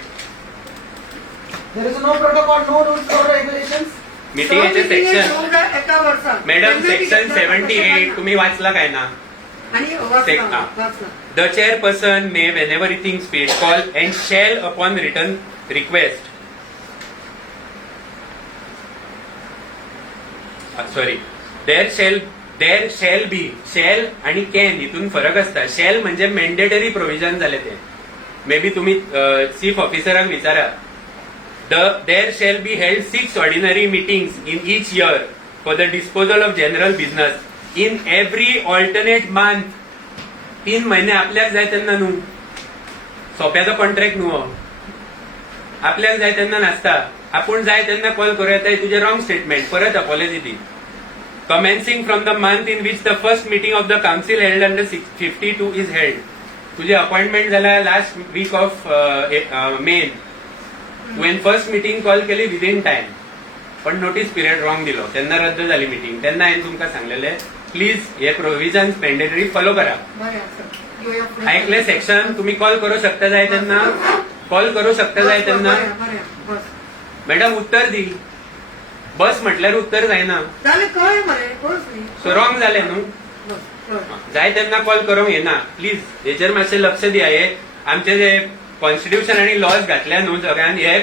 there is no protocol, no rules, no regulations. मिटिंगेचे सेक्शन एका वर्षात मॅडम सेक्शन 78 तुम्ही वाचला काय ना आणि हा. The chairperson may, whenever he thinks fit, call and shall upon written request. Sorry. There shall be. Shall आणि can हितून फरक असता. Shall म्हणजे मॅन्डेटरी प्रोव्हिजन झाले ते. मे बी तुम्ही चीफ ऑफिसरांक विचारा. There shall be held 6 ordinary meetings in each year for the disposal of general business in every alternate month. 3 महिने आपल्याक जाय तेन्ना न्हू सोप्याचो कॉन्ट्रॅक्ट न्हू हो. आपल्याक जाय तेन्ना नासता आपूण जाय तेन्ना कॉल करूं येता तुझे रॉंग स्टेटमेंट परत अपॉलॉजी दी commencing from the month in which the first meeting of the council held under 52 is held तुझे अपॉइंटमेंट जाला लास्ट वीक ऑफ मे तुवें फर्स्ट मीटिंग कॉल केली विदिन टाइम पण नोटीस पिरियड रॉंग दिलो तेन्ना रद्द जाली मीटिंग तेन्ना हांवें तुमकां सांगलेलें प्लीज हे प्रोव्हिजन मॅन्डेटरी फॉलो करा ऐकले सेक्शन तुम्ही कॉल करू शकता जाय तेन्ना कॉल करू शकता जाय तेन्ना मॅडम उत्तर दी बस म्हटल्यार उत्तर जायना जालें कळ्ळें मरे बस न्ही सो रॉंग जालें न्हू बस कळ्ळें जाय तेन्ना कॉल करूंक येना प्लीज हेचेर मातशें लक्ष दिया हे आमचे जे कॉन्स्टिट्यूशन आणि लॉज घातल्या न्हू सगळ्यान हे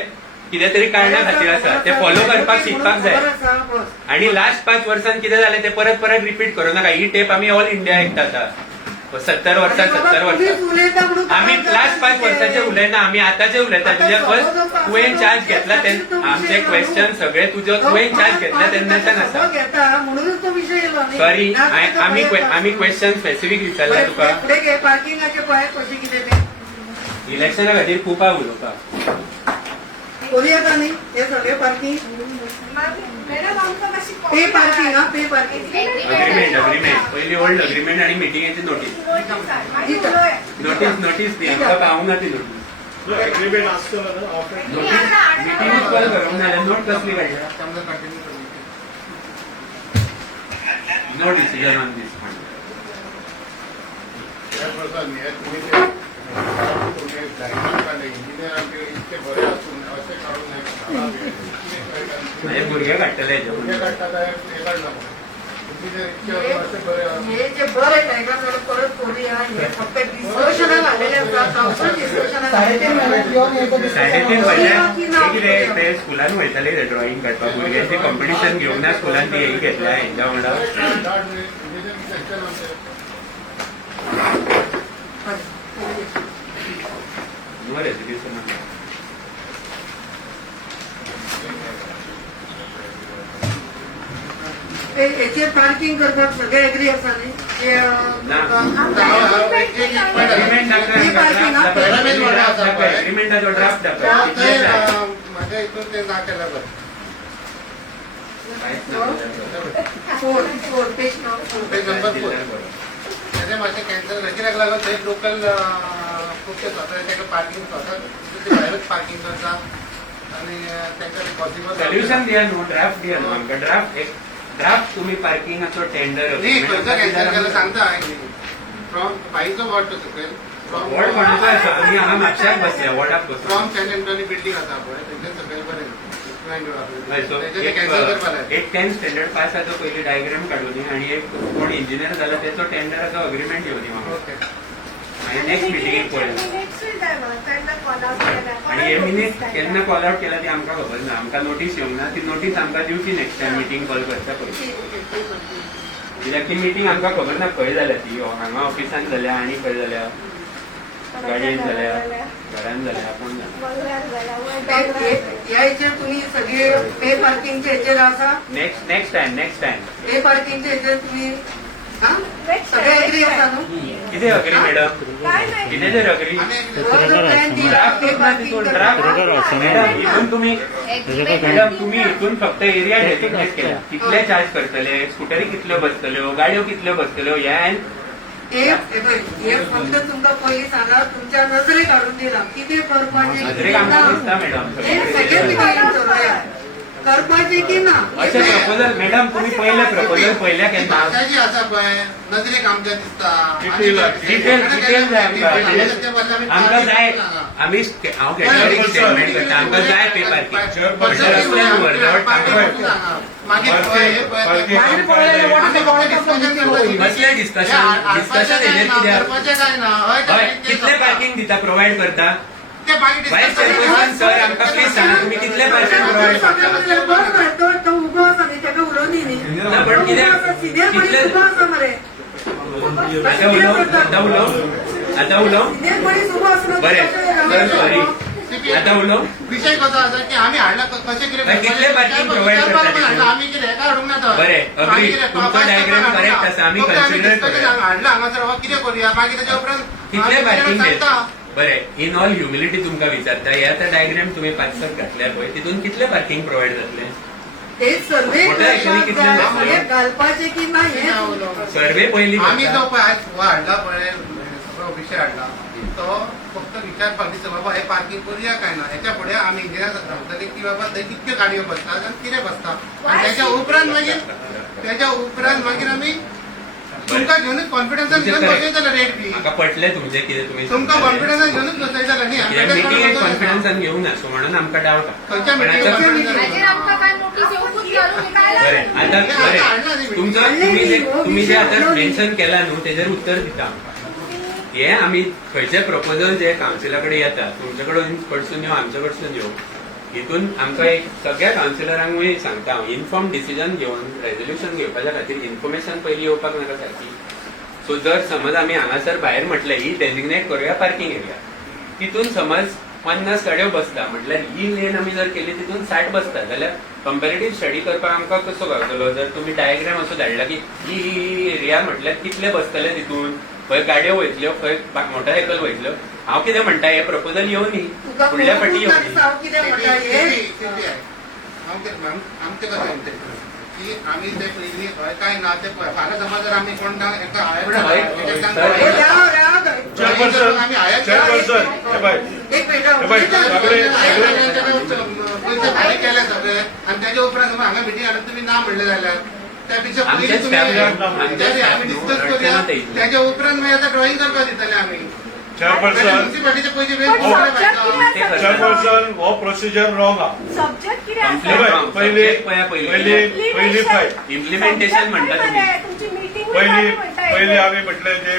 कितें तरी कारणां खातीर आसा ते फॉलो करपाक शिकपाक जाय आणि लास्ट 5 वर्षांत कितें जालें ते परत परत रिपीट करूं नाका ही टेप आमी ऑल इंडिया आयकता आता 70 वर्सां आमी लास्ट 5 वर्सांचे उलयना आमी आतांचे उलयता तुजे फर्स्ट तुवें चार्ज घेतला आमचे क्वेश्चन सगळे तुवें चार्ज घेतला तेन्नाच्यान आसा म्हणूनच तो विषय येयलो न्ही सॉरी आमी क्वेश्चन स्पेसिफीक विचारला तुका फुडें घे पार्किंगाचे पळय कशें कितें तें इलेक्शना खातीर खूब उलोवपाक कोणी येता न्ही हे सगळे पार्किंग मॅडम आमकां मातशी पे पार्किंग हा पे पार्किंग अग्रीमेंट पहिली ओल्ड अग्रीमेंट आणि मिटिंगेची नोटीस नोटीस दी आमकां पावूंक ना ती नोटीस एग्रीमेंट आसतलो न्हू ऑफर मिटिंगूच कॉल करूंक नाल्यार नोट कसली काडल्या समजा कंटिन्यू करू no decision on this engineer इतके बरे असून असे काढून माझे भुरगे काडटले भुरगे काढतात हे काढला इंजिनियर इतके असे बरे असून हे जे बरे टायगर परत करूया हे फक्त डिस्कशनाक आलेले आसा काउन्सिल डिस्कशनाक साडेतीन महिन्यात येऊन हे कधी- साडेतीन महिन्यात ते स्कुलान वयताले ड्रॉइंग काडपाक भुरग्यांचे कॉम्पिटिशन घेवंक ना स्कुलान ती हे घेतल्या हेंच्या वांगडा इंजिनियर सेक्शन आमचे नो रेजिग्नेशन हेचेर पार्किंग करपाक सगळे एग्री आसा न्ही जे एग्रीमेंटाचो ड्राफ्ट माझ्या इथून ते ना केला बरं फोर पेज नंबर 4 त्याचे माझे कॅन्सल कित्याक लागून ते लोकल खूपशे स्वतः ताका पार्किंग स्वतः प्रायव्हेट पार्किंग करतात आणि त्यांच्या पॉसिबल सोल्युशन दिया न्हू ड्राफ्ट दिया न्हू आमकां ड्राफ्ट एक ड्राफ्ट तुम्ही पार्किंगाचो टेंडर नाही खर्च कॅन्सल केला सांगता फ्रॉम बाईचो वॉर्ड टू सकयल वॉर्ड कोणाचो आसा तुम्ही हांगा म्हापशाक बसल्या वॉर्डाक बसून फ्रॉम सेंट अँटोनी बिल्डिंग आसा पळय तेंचे सकयल बरें कॅन्सल करपा लाय एक 10 स्टँडर्ड पासाचो पयली डायग्राम काडून आणि एक कोण इंजिनियर जाला त्याचो टेंडराचो अग्रीमेंट घेवन म्हाका ओके आणि नेक्स्ट मिटिंगेक पळयला आणि हे मिनिट केन्ना कॉल आउट केला ती आमकां खबर ना आमकां नोटीस येवंक ना ती नोटीस आमकां दिवची नेक्स्ट टायम मिटींग कॉल करता पयलीं कित्याक ती मिटींग आमकां खबर ना खंय जाल्या ती हांगा ऑफिसान जाल्या आनी खंय जाल्या गाडयेन जाल्या घरान जाल्या कोण जाल्या ह्या हेचेर तुम्ही सगळे पे पार्किंगचे हेचेर आसा नेक्स्ट टायम पे पार्किंगचे हेचेर तुम्ही सगळे एग्री आसा न्हू कितें अग्री मॅडम कितेचेर अग्री इथून तुम्ही मॅडम तुम्ही इथून फक्त एरिया डेसिग्नेट केला कितले चार्ज करतले स्कुटरी कितल्यो बसतल्यो गाडयो कितल्यो बसतल्यो हे फक्त तुमकां पयलीं सांगा तुमच्या नजरेक हाडून दिला कितें करपाचें नजरेक आमकां दिसता मॅडम हे सेकंड मिटींग करूया करपाचें की ना अशें प्रपोजल मॅडम तुम्ही पयले प्रपोजल पयल्या केन्ना जी आसा पळय नजरेक आमच्या दिसता डिटेल जाय आमकां जाय आमी हांव कॅटेगरीक स्टेटमेंट करता आमकां जाय पे पार्किंग रस्त्यान व्हरल्यावर कसलें डिस्कशन हेजेर कित्याक हय कितले पार्किंग दिता प्रोवायड करता वायस चेअरपर्सन सर आमकां प्लीज सांगा तुम्ही कितले पार्किंग प्रोवायड करता तो उबो आसा न्ही तेका उलोवनी न्ही ना पण कित्याक सिनियर मनीस उबो आसा मरे आता उलव सिनियर मनीस उबो आसा बरें सॉरी आता उलव विषय कसो आसा की आमी हाडला कशें कितें कितले parking provide करता आमी कितें हेका हाडूंक ना बरें अग्री तुमचो डायग्राम करेक्ट आसा आमी कन्सिडर करूया हाडला हांगासर हो कितें करूया मागीर तेच्या उपरांत कितले पार्किंग देता बरें इन ऑल ह्युमिलिटी तुमकां विचारता ह्या तर डायग्राम तुम्ही 5-7 घातल्या पळय तितून कितले पार्किंग प्रोवायड जातले ते सर्वे मोठं actually कितले जातले? घालपाचे की ना हे सर्वे पयली आम्ही करता. जो पळय आज हो हाडला पळय सगळो विषय हाडला तो फक्त विचारपाक दिसता बाबा हे पार्किंग करूया काय ना याच्या पुढे आम्ही इंजिनियर सांगतले की बाबा थंय कितल्यो गाडयो बसतात आणि कितें बसता आणि त्याच्या उपरांत मागीर आमी तुमकां घेवनूच कॉन्फिडन्सान घेवन बसयतले रेट बी म्हाका पटले तुमचे कितें तुमी तुमकां कॉन्फिडन्सान घेवनूच बसयतले न्ही मिटिंगेक कॉन्फिडन्सान घेवंक ना सो म्हणून आमकां डावट खंयच्या पण आता बरें आता बरें तुमचो तुम्ही जे आता मेन्शन केला न्हू तेजेर उत्तर दिता हे आमी खंयचे प्रपोजल जे कावन्सिला कडेन येता तुमचे कडसून येवं आमचे कडसून येवं हितून आमकां एक सगळ्या कावन्सिलरांक सांगता हांव इन्फॉर्म डिसिजन घेवन रेजोल्युशन घेवपाच्या खातीर इन्फॉर्मेशन पयली येवपाक नाका सारकी सो जर समज आमी हांगासर भायर म्हटलें ही डेजिग्नेट करूया पार्किंग एरिया तितून समज 50 गाडयो बसता म्हटल्यार ही लेन आमी जर केली तितून 60 बसता जाल्यार कंपेरेटिव्ह स्टडी करपाक आमकां कसो गावतलो जर तुमी डायग्राम असो धाडला की ही एरिया म्हटल्यार कितले बसतले तितून खंय गाडयो वयतल्यो खंय मोटरसायकल वयतल्यो हांव कितें म्हणटा हे प्रपोजल येवनी फुडल्या फाटी येवनी आमचे कसं इंटेन्शन की आम्ही ते पयलीं हय काय ना ते फाल्यां समज जर आमी कोण एका चेअरपर्सन आमी हायर चेअरपर्सन हे बाय एक मिनिट हे बाय सगळे पयशे फारीक केले सगळे आणि त्याच्या उपरांत समज हांगा मिटींग हाडून तुम्ही ना म्हणले जाल्यार त्यापेक्षा पयलीं आमचेच तुम्ही आमी डिस्कस करूया त्याच्या उपरांत मागीर आता ड्रॉइंग करपाक दितले आमी चेअरपर्सन म्युन्सिपालिटीचे पयशे वेस्ट पण केले subject पाहिजे कितें आसा? चेअरपर्सन हो प्रोसिजर रॉंग हा सब्जेक्ट कितें हे आसा? बाय पहिली फायट इम्प्लिमेंटेशन म्हणटा तुम्ही तुमची मीटिंग पहिली आम्ही म्हटले जे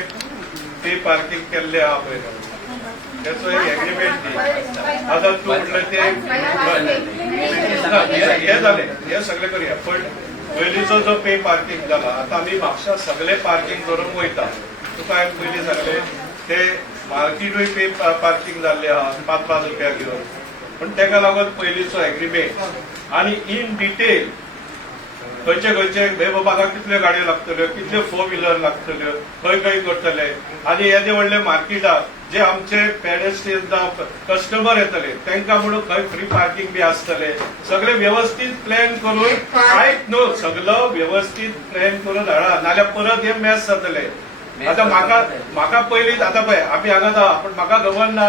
ते पार्किंग केल्ले आहा पळय त्याचो एक एग्रीमेंट आता तू म्हटलं ते हे झाले हे सगळे करूया पण पयलींचो जो पे पार्किंग जाला आता आम्ही म्हापशा सगळे पार्किंग करूंक वयता तुका हांवें पयलीं सांगले ते मार्केटूय पे पार्किंग जाल्ले आहा 5-5 रुपया घेवन पण तेका लागून पयलींचो एग्रीमेंट आणि इन डिटेल खंयचे खंयचे बाबा कितल्यो गाडयो लागतल्यो कितल्यो 4 व्हिलर लागतल्यो खंय खंय करतले आनी येदे व्हडले मार्केटाक जे आमचे पेडेस्ट्रियन कस्टमर येतले तांकां म्हणून खंय फ्री पार्किंग बी आसतले सगळे व्यवस्थित प्लॅन करून कांयच न्हू सगळो व्यवस्थित प्लॅन करून हाडा नाल्यार परत हे मॅस जातले आता म्हाका पयलींच आता पळय आमी हांगा आहा पण म्हाका खबर ना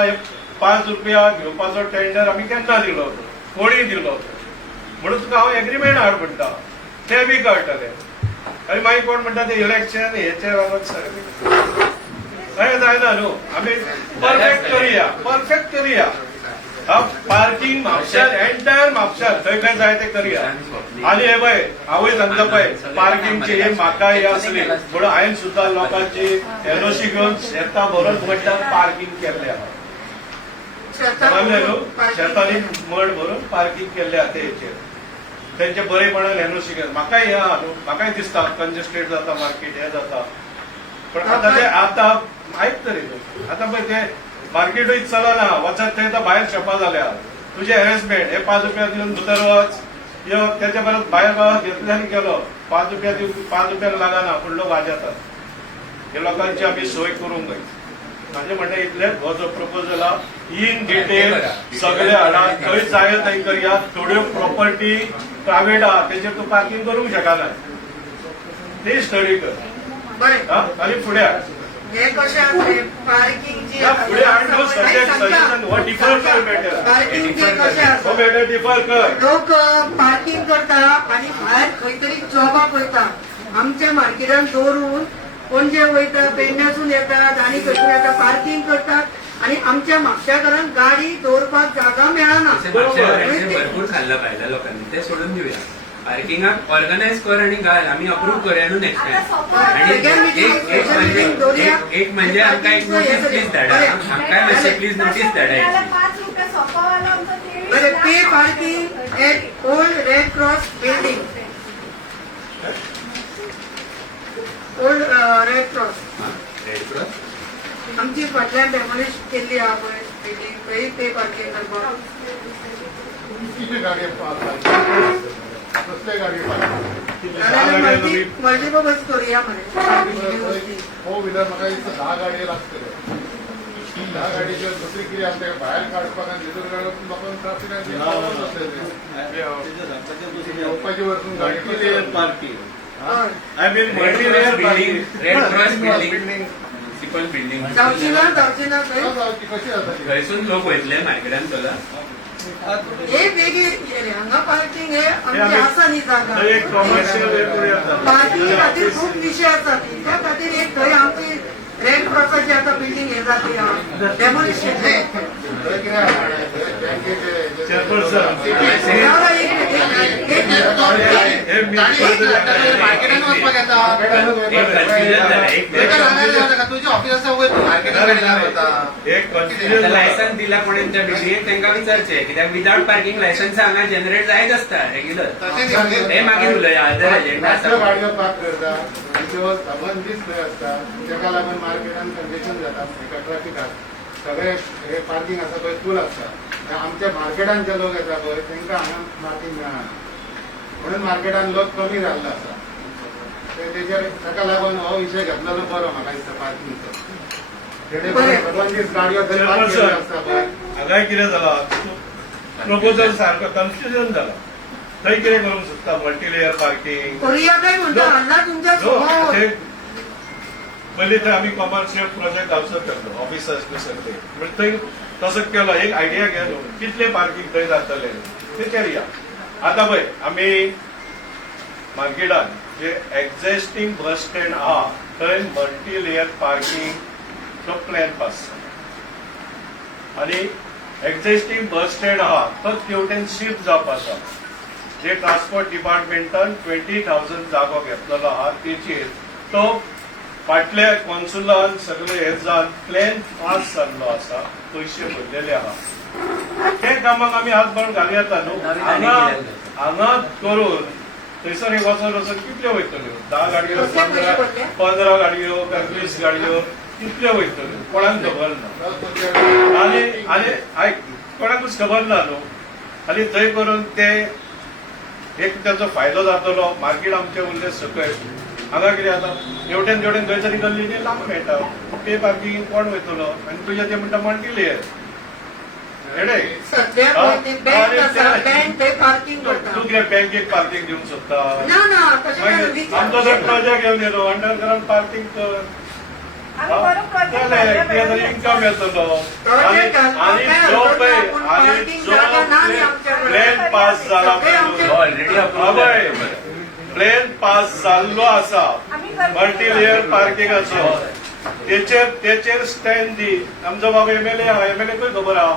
5 रुपया घेवपाचो टेंडर आमी केन्ना दिलो कोणी दिलो म्हणून तुका हांव एग्रीमेंट हाड म्हणटा ते बी कळटले आनी मागीर कोण म्हणटा ते इलेक्शन हेचे बाबत सगळे जायना न्हू आमी परफेक्ट करुया पार्किंग म्हापशार एंटायर म्हापशार खंय खंय जाय ते करुया आनी हे पळय हांवूय सांगता पळय पार्किंगची हे म्हाका हे आसली म्हणून हांवें सुद्दां लोकांची एनओसी घेवन शेतां भरून म्हणटा पार्किंग केल्ले आहा समजले न्हू शेतांनी मड भरून पार्किंग केल्ले आहा तेचेर त्यांचे बरेपणान एनओसी घेवन म्हाकाय हे आहा न्हू म्हाकाय दिसता कंजेस्टेड जाता मार्केट हे जाता पण आता ते आता आयक तरी तूं आता पळय ते मार्केटूय चलना वचत थंय भायर शॉपां जाल्या तुझे हॅरेसमेंट हे 5 रुपया दिवन भितर वच यो त्याच्या परत भायर घेतले आनी गेलो 5 रुपया दिवन 5 रुपयाक लागना पूण लोक वाजयतात हे लोकांची आमी सोय करूंक जाय माझे म्हणणें इतलेंच हो जो प्रपोजल हा इन डिटेल सगळे हाडा खंय जाय थंय करया थोड्यो प्रॉपर्टी प्रायव्हेट आहा तेचेर तूं पार्किंग करूंक शकना ते स्टडी कर बरें आनी फुडें हाड हे कशें आसलें पार्किंग जी फुडें हाड न्हू सजेशन हो डिफर कर मॅटर पार्किंग जे कशें हो आसा मॅटर डिफर कर लोक पार्किंग करता आणि भायर खंय तरी जॉबाक वयता आमच्या मार्केटान दवरून पणजे वयता पेडण्यासून येतात आणि खंय येता पार्किंग करतात आणि आमच्या म्हापशाकारांक गाडी दवरपाक जागा मेळना भरपूर खाल्लं पाहिजे लोकांनी ते सोडून दिवया पार्किंगाक ऑर्गनायज कर आणि घाल आम्ही अप्रूव्ह करूया न्हू नेक्स्ट टाइम एक म्हणजे आमकां एक नोटीस प्लीज धाडा आमकां मातशें प्लीज नोटीस धाडा 5 रुपया सोपावाला आमचं ते बरें pay parking at old Red Cross building old Red Cross Red Cross आमची फाटल्यान डेमोलिश केल्ली आहा पळय बिल्डिंग थंय पे पार्किंग करपाक किती गाडी पार्क कसले गाडी पार्क मल्टीपर्पज करूया मरे 4 व्हिलर म्हाका दिसता 10 गाडयो लागतल्यो 10 गाडयेच्यो दुसरी कितें आसा तेका भायर काडपाक आनी भितर काडून लोकांक ट्राफिकान येवपाची वरसून गाडी पार्किंग हय I mean multi rare building red Cross building municipal building जावची ना थंय कशी जाता ती थंयसून लोक वयतले मार्केटान चला हे वेगळी हांगा पार्किंग हे आमची आसा न्ही जागा एक कॉमर्शियल हे करूया पार्किंग खातीर खूब विशय आसा त्या खातीर एक थंय आमची रेड क्रॉसाची आतां बिल्डिंग हे जातली डेमोलिशन मार्केटान वचपाक येता तुझे ऑफिस आसा वयर मार्केटान गाडयेन वता एक कन्फ्युजन लायसन्स दिला कोणी त्या बिल्डिंगेक तांकां विचारचे कित्याक विदाउट पार्किंग लायसन्स हांगा जनरेट जायत आसता रेग्युलर हे मागीर उलया अदर एजेंडा आसा गाडयो पार्क करता आनी त्यो सबंदीत खंय आसता तेका लागून मार्केटान कंजेशन जाता एका ट्रॅफिकाक सगळे हे पार्किंग आसा पळय फूल आसता आमच्या मार्केटान जे लोक येता पळय तांकां हांगा पार्किंग मेळना म्हणून मार्केटान लोक कमी जाल्लो आसा तेजेर ताका लागून हो विशय घेतलेलो बरो म्हाका दिसता पार्किंगचो सबंदीत गाडयो थंय पार्क केल्ल्यो आसता पळय हांगाय कितें जाला प्रपोजल सारको कन्फ्युजन जाला थंय कितें करूंक सोदता मल्टीलेयर पार्किंग करूया काय म्हणता हाडला तुमच्या समोर पयलीं थंय आमी कमर्शियल प्रोजेक्ट हावसर केल्लो ऑफिसर्स बी सगळे म्हणजे थंय तसो केलो एक आयडिया घेलो कितले पार्किंग थंय जातले ते केल्या आतां पळय आमी मार्केटान जे एक्झिस्टिंग बस स्टँड आहा थंय मल्टीलेयर पार्किंग तो प्लॅन पास आनी एक्झिस्टिंग बस स्टँड आहा तो तेवटेन शिफ्ट जावपाचो जे ट्रान्सपोर्ट डिपार्टमेंटान 20,000 जागो घेतलेलो आहा तेचेर तो फाटल्या कॉन्सुलान सगळे हे जावन प्लॅन पास जाल्लो आसा पयशे भरलेले आहा ते कामाक आमी हातभार घालूं येता न्हू हांगा करून थंयसर हे वचून कितल्यो वयतल्यो 10 गाडयो 15 गाडयो 20 गाडयो कितल्यो वयतल्यो कोणाक खबर ना आनी आयक कोणाकूच खबर ना न्हू आनी थंय करून ते एक त्याचो फायदो जातलो मार्केट आमचे उरले सकयल हांगा कितें जाता हेवटेन तेवटेन खंय तरी गल्लीनी लांब मेळटा पे पार्किंग कोण वयतलो आनी तुजें ते म्हणटा मल्टीलेयर सध्या ते बँक आसा बँक थंय पार्किंग करता तूं कितें बँकेक पार्किंग दिवंक सोदता ना ना तशें काय मागीर आमचो जर प्रोजेक्ट घेवन येलो अंडरग्राउंड पार्किंग कर आम्ही बरोबर project जालें इन्कम येतलो आनी जो पळय आनी जो प्लॅन पास जाला पळय प्लॅन पास जाल्लो आसा मल्टीलेयर पार्किंगाचो तेचेर स्टँड दी आमचो बाबा एमएलए आहा एमएलएकूय खबर आहा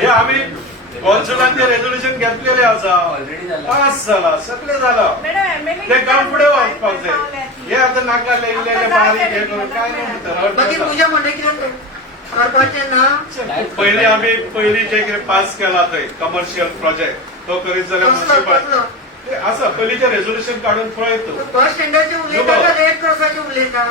हे आमी कॉन्सुलान ते रेजोल्युशन घेतलेले आसा पास जाला सगळे जाला ते काम फुडें वचपाक जाय हे आतां नाका इल्ले बारीक हे करून काय बाकी ना तुझ्या म्हणणें कितें करपाचें ना पयलीं आमी पयलीं जे कितें पास केला थंय कमर्शियल प्रोजेक्ट तो करीत जाल्यार म्युनिसिपल ते आसा पयलींचे रेजोल्युशन काडून पळय तूं बस स्टँडाचें उलयता काय रेड क्रॉसाचें उलयता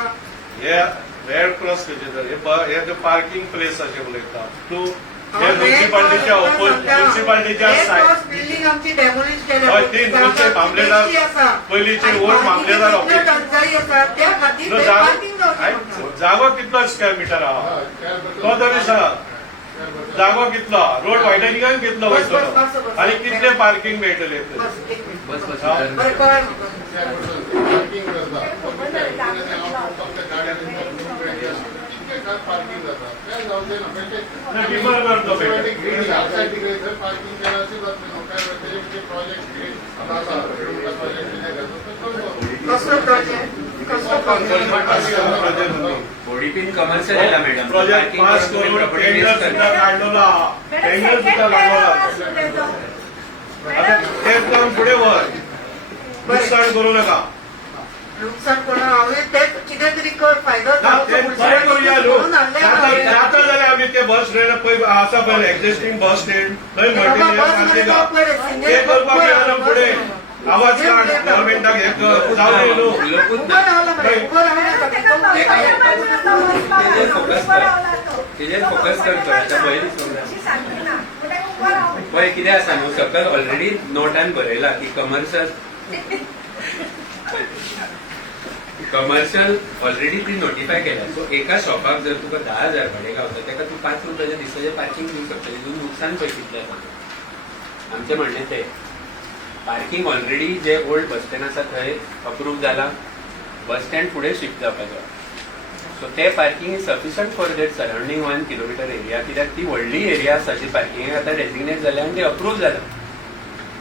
हे रेड क्रॉस हे पार्किंग प्लेसाचे उलयता तूं हे म्युनिसिपालिटीच्या म्युनिसिपालिटीच्या सायड बिल्डिंग आमची डेमोलिश हय ती नुस्तें मामलेदार पयलींची ओल्ड मामलेदार ऑफिस आसा त्या खातीर थंय पार्किंग जावचें जागो कितलो स्क्वेअर मिटर आहा तो तरी सांग जागो कितलो रोड वायडनिंगाक कितलो वयतलो आनी कितले पार्किंग मेळटले बरें कळ्ळें पार्किंग करता पार्किंग जाता त्या जावचे ना बिमर करतो पार्किंग केला अशें जातलें काय तेजे प्रोजेक्ट आसा कसलो प्रोजेक्ट कसलो प्रोजेक्ट ओडीपीन कमर्शियल येला मॅडम प्रोजेक्ट पास करून टेंडर सुद्धा काढलेलो आहा टेंडर सुद्धा लागलेलो आता ते करून फुडें व्हर नुकसाण करूं नाका नुकसान कोणा हांवें तें कितें तरी कर फायदो बरें करूया जाता जाल्यार आमी ते बस स्टँड पळय आसा पळय एक्झिस्टिंग बस स्टँड थंय मल्टीलेयर ते करपाक मेळना फुडें आवाज काड गव्हर्मेंटाक हे कर जावं न्हू तेजेर फोकस करता पळय कितें आसा न्हू सकयल ऑलरेडी नोटान बरयला की कमर्शियल ऑलरेडी ती नोटिफाय केल्या सो एका शॉपाक जर तुका 10,000 भाडे गावता तेका तूं 5 रुपयाच्या दिसाचें पार्किंग दिवंक शकता तितून नुकसान पळय कितलें आसा आमचें म्हणणें तें पार्किंग ऑलरेडी जे ओल्ड बस स्टँड आसा थंय अप्रूव जाला बस स्टँड फुडें शिफ्ट जावपाचो सो ते parking is sufficient for that surrounding 1 kilometre area कित्याक ती व्हडली एरिया आसा जी पार्किंग आतां डेजिग्नेट जाल्या आनी ती अप्रूव जाला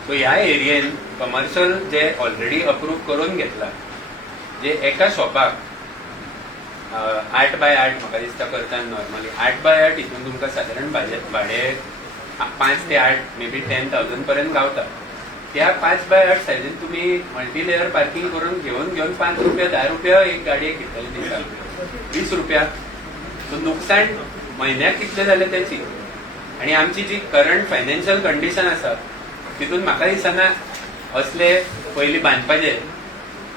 सो ह्या एरियेन कमर्शियल जे ऑलरेडी अप्रूव करून घेतला जे एका शॉपाक 8 बाय 8 म्हाका दिसता करता नॉर्मली 8 बाय 8 हितून तुमकां सादारण भाडे 5 ते 8 मे बी 10,000 पर्यंत गावता त्या 5 बाय 8 सायजीन तुम्ही मल्टीलेयर पार्किंग करून घेवन 5 रुपया 10 रुपया एक गाडयेक घेतले दिसाक 20 रुपया सो नुकसाण म्हयन्याक कितले जाले त्याची आणि आमची जी करंट फायनान्शियल कंडिशन आसा तितून म्हाका दिसना असले पयलीं बांदपाचे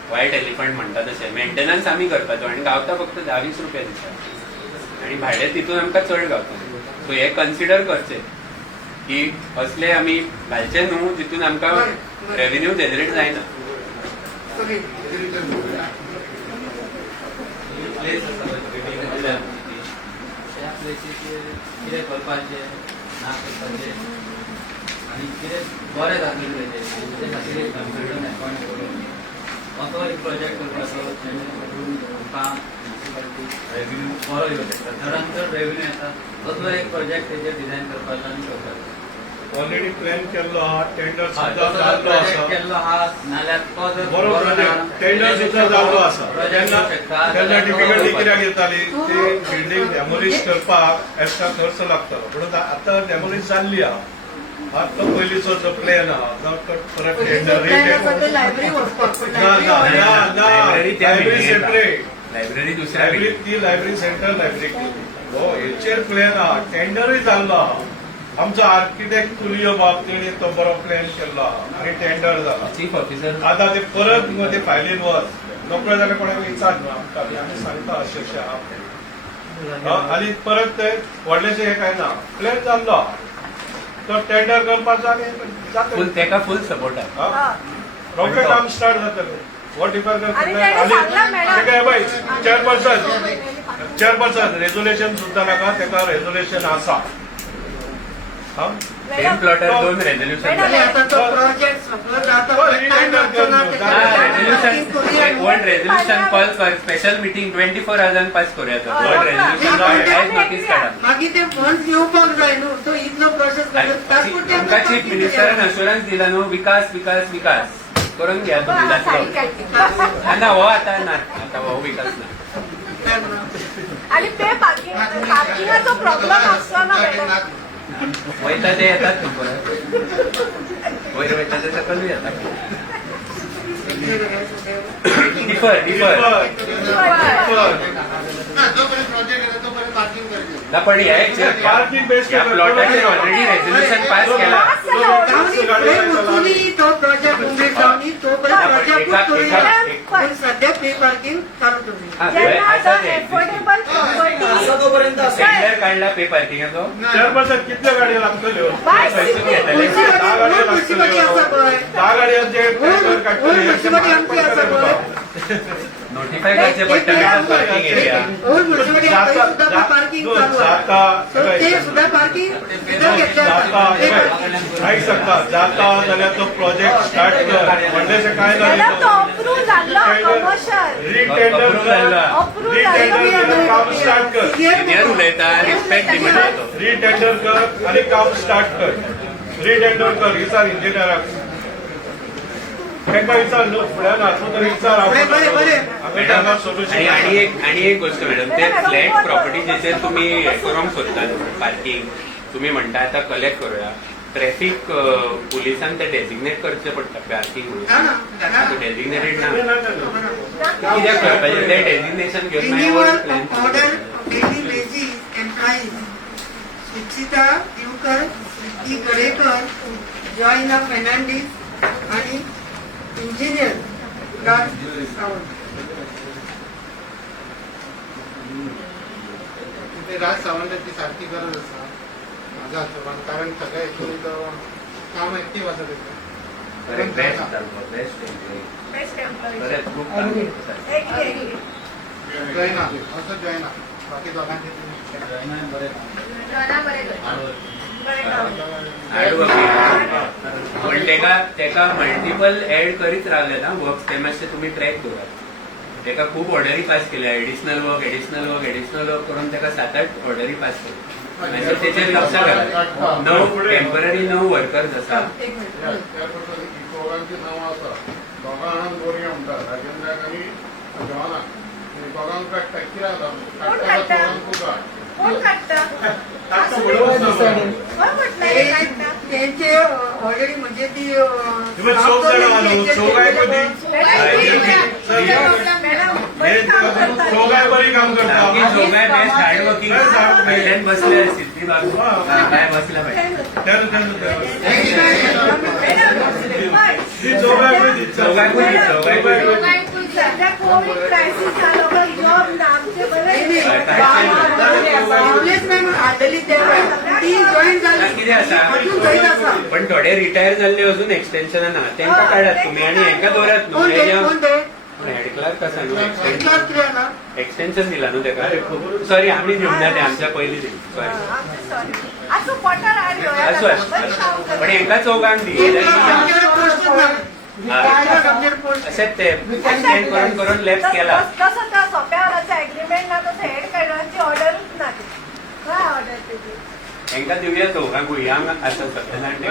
व्हायट एलिफंट म्हणटा तशें मेंटेनन्स आमी करपाचो आनी गावता फक्त 10-20 रुपया दिसाक आनी भाडें तितून आमकां चड गावता सो हे कन्सिडर करचें की असले आमी घालचे न्हू जितून आमकां रेव्हेन्यू जनरेट जायना कितें करपाचें ना करपाचें आनी कितें बरें जातलें तेजें आनी तेजे खातीर एक कन्सल्टंट अपॉयंट करून असो एक प्रोजेक्ट करपाचो जेणे करून तुमकां म्युनिसिपालिटी रेव्हेन्यू बरो येवं शकता. चडांत चड रेव्हेन्यू येता तसलो एक प्रोजेक्ट तेजेर डिझायन करपाचो आनी करपाचो. ऑलरेडी प्लॅन केल्लो आहा, टेंडर हय, सुद्धा तसो जर जाल्लो प्रोजेक्ट आसा. केल्लो आहा नाल्यार तो जर बरो प्रोजेक्ट टेंडर सुद्धा जाल्लो आसा. प्रोजेक्ट येवं शकता तेन्ना जाल्यार तो डिफिकल्टी करपाचो. कित्याक येताली ती बिल्डींग डेमोलिश करपाक एक्स्ट्रा खर्च लागतालो. म्हणून आतां डेमोलिश जाल्ली आहा. आतां पयलींचो जो प्लॅन आहा तो परत टेंडर लायब्ररी वचपाक लायब्ररी त्या लायब्ररी बिल्डिंगेंत सेपरेट लायब्ररी दुसऱ्या लायब्ररी बिल्डिंगेंत. ती लायब्ररी सेंटर लायब्ररी केली. हो हेचेर प्लॅन आहा. टेंडरूय जाल्लो आहा. आमचो आर्किटेक्ट तुलियो बाब तेणी तो बरो प्लॅन केल्लो आहा आनी टेंडर जाला. चीफ ऑफिसर आतां ते परत मग ते फायलीन वच नोकळो जाल्यार कोणाक विचार न्हू आमकां आमी सांगता अशें अशें आहा. आनी परत ते व्हडलेशें हें काय ना प्लॅन जाल्लो आहा. तो टेंडर करपाचो आनी जातलें. तेका फुल सपोर्ट आहा. हा. रोखडें काम स्टार्ट जातलें. हो डिपार्टमेंट आणि तेणे सांगला मॅडम. चेअरपर्सन रेझोल्युशन सुद्धा नाका तेका रेझोल्युशन आसा. हा? सेम प्लॉटार 2 रेझोल्युशन आणि आता तो प्रोजेक्ट सगळं जाता टाइम लागतो ना रेझोल्युशन वन रेझोल्युशन कॉल कर स्पेशल मीटिंग 24 आवर्सान पास करूया तो. वन रेझोल्युशन आयज नोटीस काडा. मागीर ते फंड्स येवपाक जाय न्हू तो इतलो प्रोसेस करता आमकां चीफ मिनिस्टरान अश्युरन्स दिला न्हू विकास विकास विकास करून घ्या तुम्ही जातलो. ना हो आतां ना आतां हो विकास ना. आणि ते पार्किंगाचो प्रॉब्लेम आसलो ना मॅडम. वयता ते येतात न्हू परत वयर वयता ते सकलूय येतात. डिफर डिफर जोपर्यंत प्रोजेक्ट येता तोपर्यंत पार्किंग करचे. ना पण ह्या पार्किंग बेस प्लॉटाचेर ऑलरेडी रेझोल्युशन पास केला. तो प्रोजेक्ट कंप्लीट जावनी तो प्रोजेक्ट करूया पण सध्या फ्री पार्किंग चालू करूया. जेन्ना एफोर्डेबल प्रॉपर्टी टेंडर काढला पे पार्किंगाचो. चेअरपर्सन कितल्या गाडयो लागतल्यो? म्युन्सिपालिटी आसा पळय 10 गाडयांचे टेंडर काडटले. म्युन्सिपालिटी आमची आसा पळय नोटिफाय करचे पडटले पार्किंग एरिया. म्युन्सिपालिटी सुद्धा पार्किंग चालू आहे. So ते सुद्धा पार्किंग सुद्धा घेतले शकता जाता जाल्यार तो प्रोजेक्ट स्टार्ट कर. व्हडलेशें काय मॅडम तो ना अप्रूव्ह जाल्लो कमर्शियल. रिटेंडर कर काम स्टार्ट कर. सिनियर उलयता रिस्पेक्ट डिमांड जातो. रिटेंडर कर आणि काम स्टार्ट कर. रिटेंडर कर विचार इंजिनियराक. तांकां विचार न्हू फुड्यान तूं तरी विचार मॅडम सोल्युशन. आणि एक गोष्ट मॅडम ते फ्लॅट प्रॉपर्टी जेचेर तुम्ही हे करूंक सोदता पार्किंग तुम्ही म्हणटा आता कलेक्ट करूया. ट्रॅफिक पुलिसान ते डेजिग्नेट करचे पडटा पार्किंग म्हणून. डेजिग्नेटेड ना कित्याक करपाचें ते डेजिग्नेशन घेवन renewal plan. Of order daily basis employees Suchita Divkar, Preeti Gadekar, Joyna Fernandes आणि इंजिनियर राज सावंत. ते राज सावंताची सारखी गरज आसा माझ्या हिशोबान. कारण सगळ्या हितून तो काम एक्टीव आसा तेचें. Best best employee. बरें खूप काम करता. जयना असं जयना बाकी दोघांचे पण तेका मल्टिपल ऍड करीत रावले ना वर्क ते मातशें तुम्ही ट्रॅक करात. तेका खूप ऑर्डरी पास केल्या एडिशनल वर्क करून तेका 7-8 ऑर्डरी पास केल्या. म्हणजे तेचेर लक्ष घाला. 9 टेम्पररी 9 वर्कर्स आसा. दोघांची नांवां आसा. दोगां जाणां बोरी म्हणटा राजेंद्राक आनी जवानाक. दोगांक काडटा कित्याक काडटा दोगांकूच काड. कोण काढतं? ताका बरोबर कोण म्हटलं हे काढतं? त्यांचे ऑलरेडी म्हणजे ती चौघ जाणां घालून चौघांय मदीं मॅडम बरेच काम करतात. चौघांय बरी काम करता. जोगाय बेस्ट हार्ड वर्किंग बसले असतील ती बाजू काय बसला पाहिजे. सध्या कोविड क्रायसिस झालं पण जॉब ना आमचे बरे हाडली ती जॉईन झाली कितें आसा अजून जायत आसा. पण थोडे रिटायर जाल्ले अजून एक्सटेन्शन ना तेंका काढात तुम्ही आणि हेका दवरात न्हू. कोण ते हेड क्लार्क आसा न्हू इतलाच कितें जाला एक्सटेन्शन दिला न्हू तेका सॉरी आमी दिवंक ना ते आमच्या पयलीं दी सॉरी सॉरी आसूं पठार आड घेवया आसूं ताका. बरें आसूं काम पण करता. हेंका चौगांक दी आमचेकडे पोस्ट आमचेकडे पोस्ट अशेंच ते एक्सटेंड करून करून लॅप्स केला तसं त्या सोप्या वराचा एग्रीमेंट ना तसं हेड काढण्याची ऑर्डरच ना ती काय ऑर्डर त्याची हेंका दिवया चौगांकूय हांगा आसा सत्यनारायण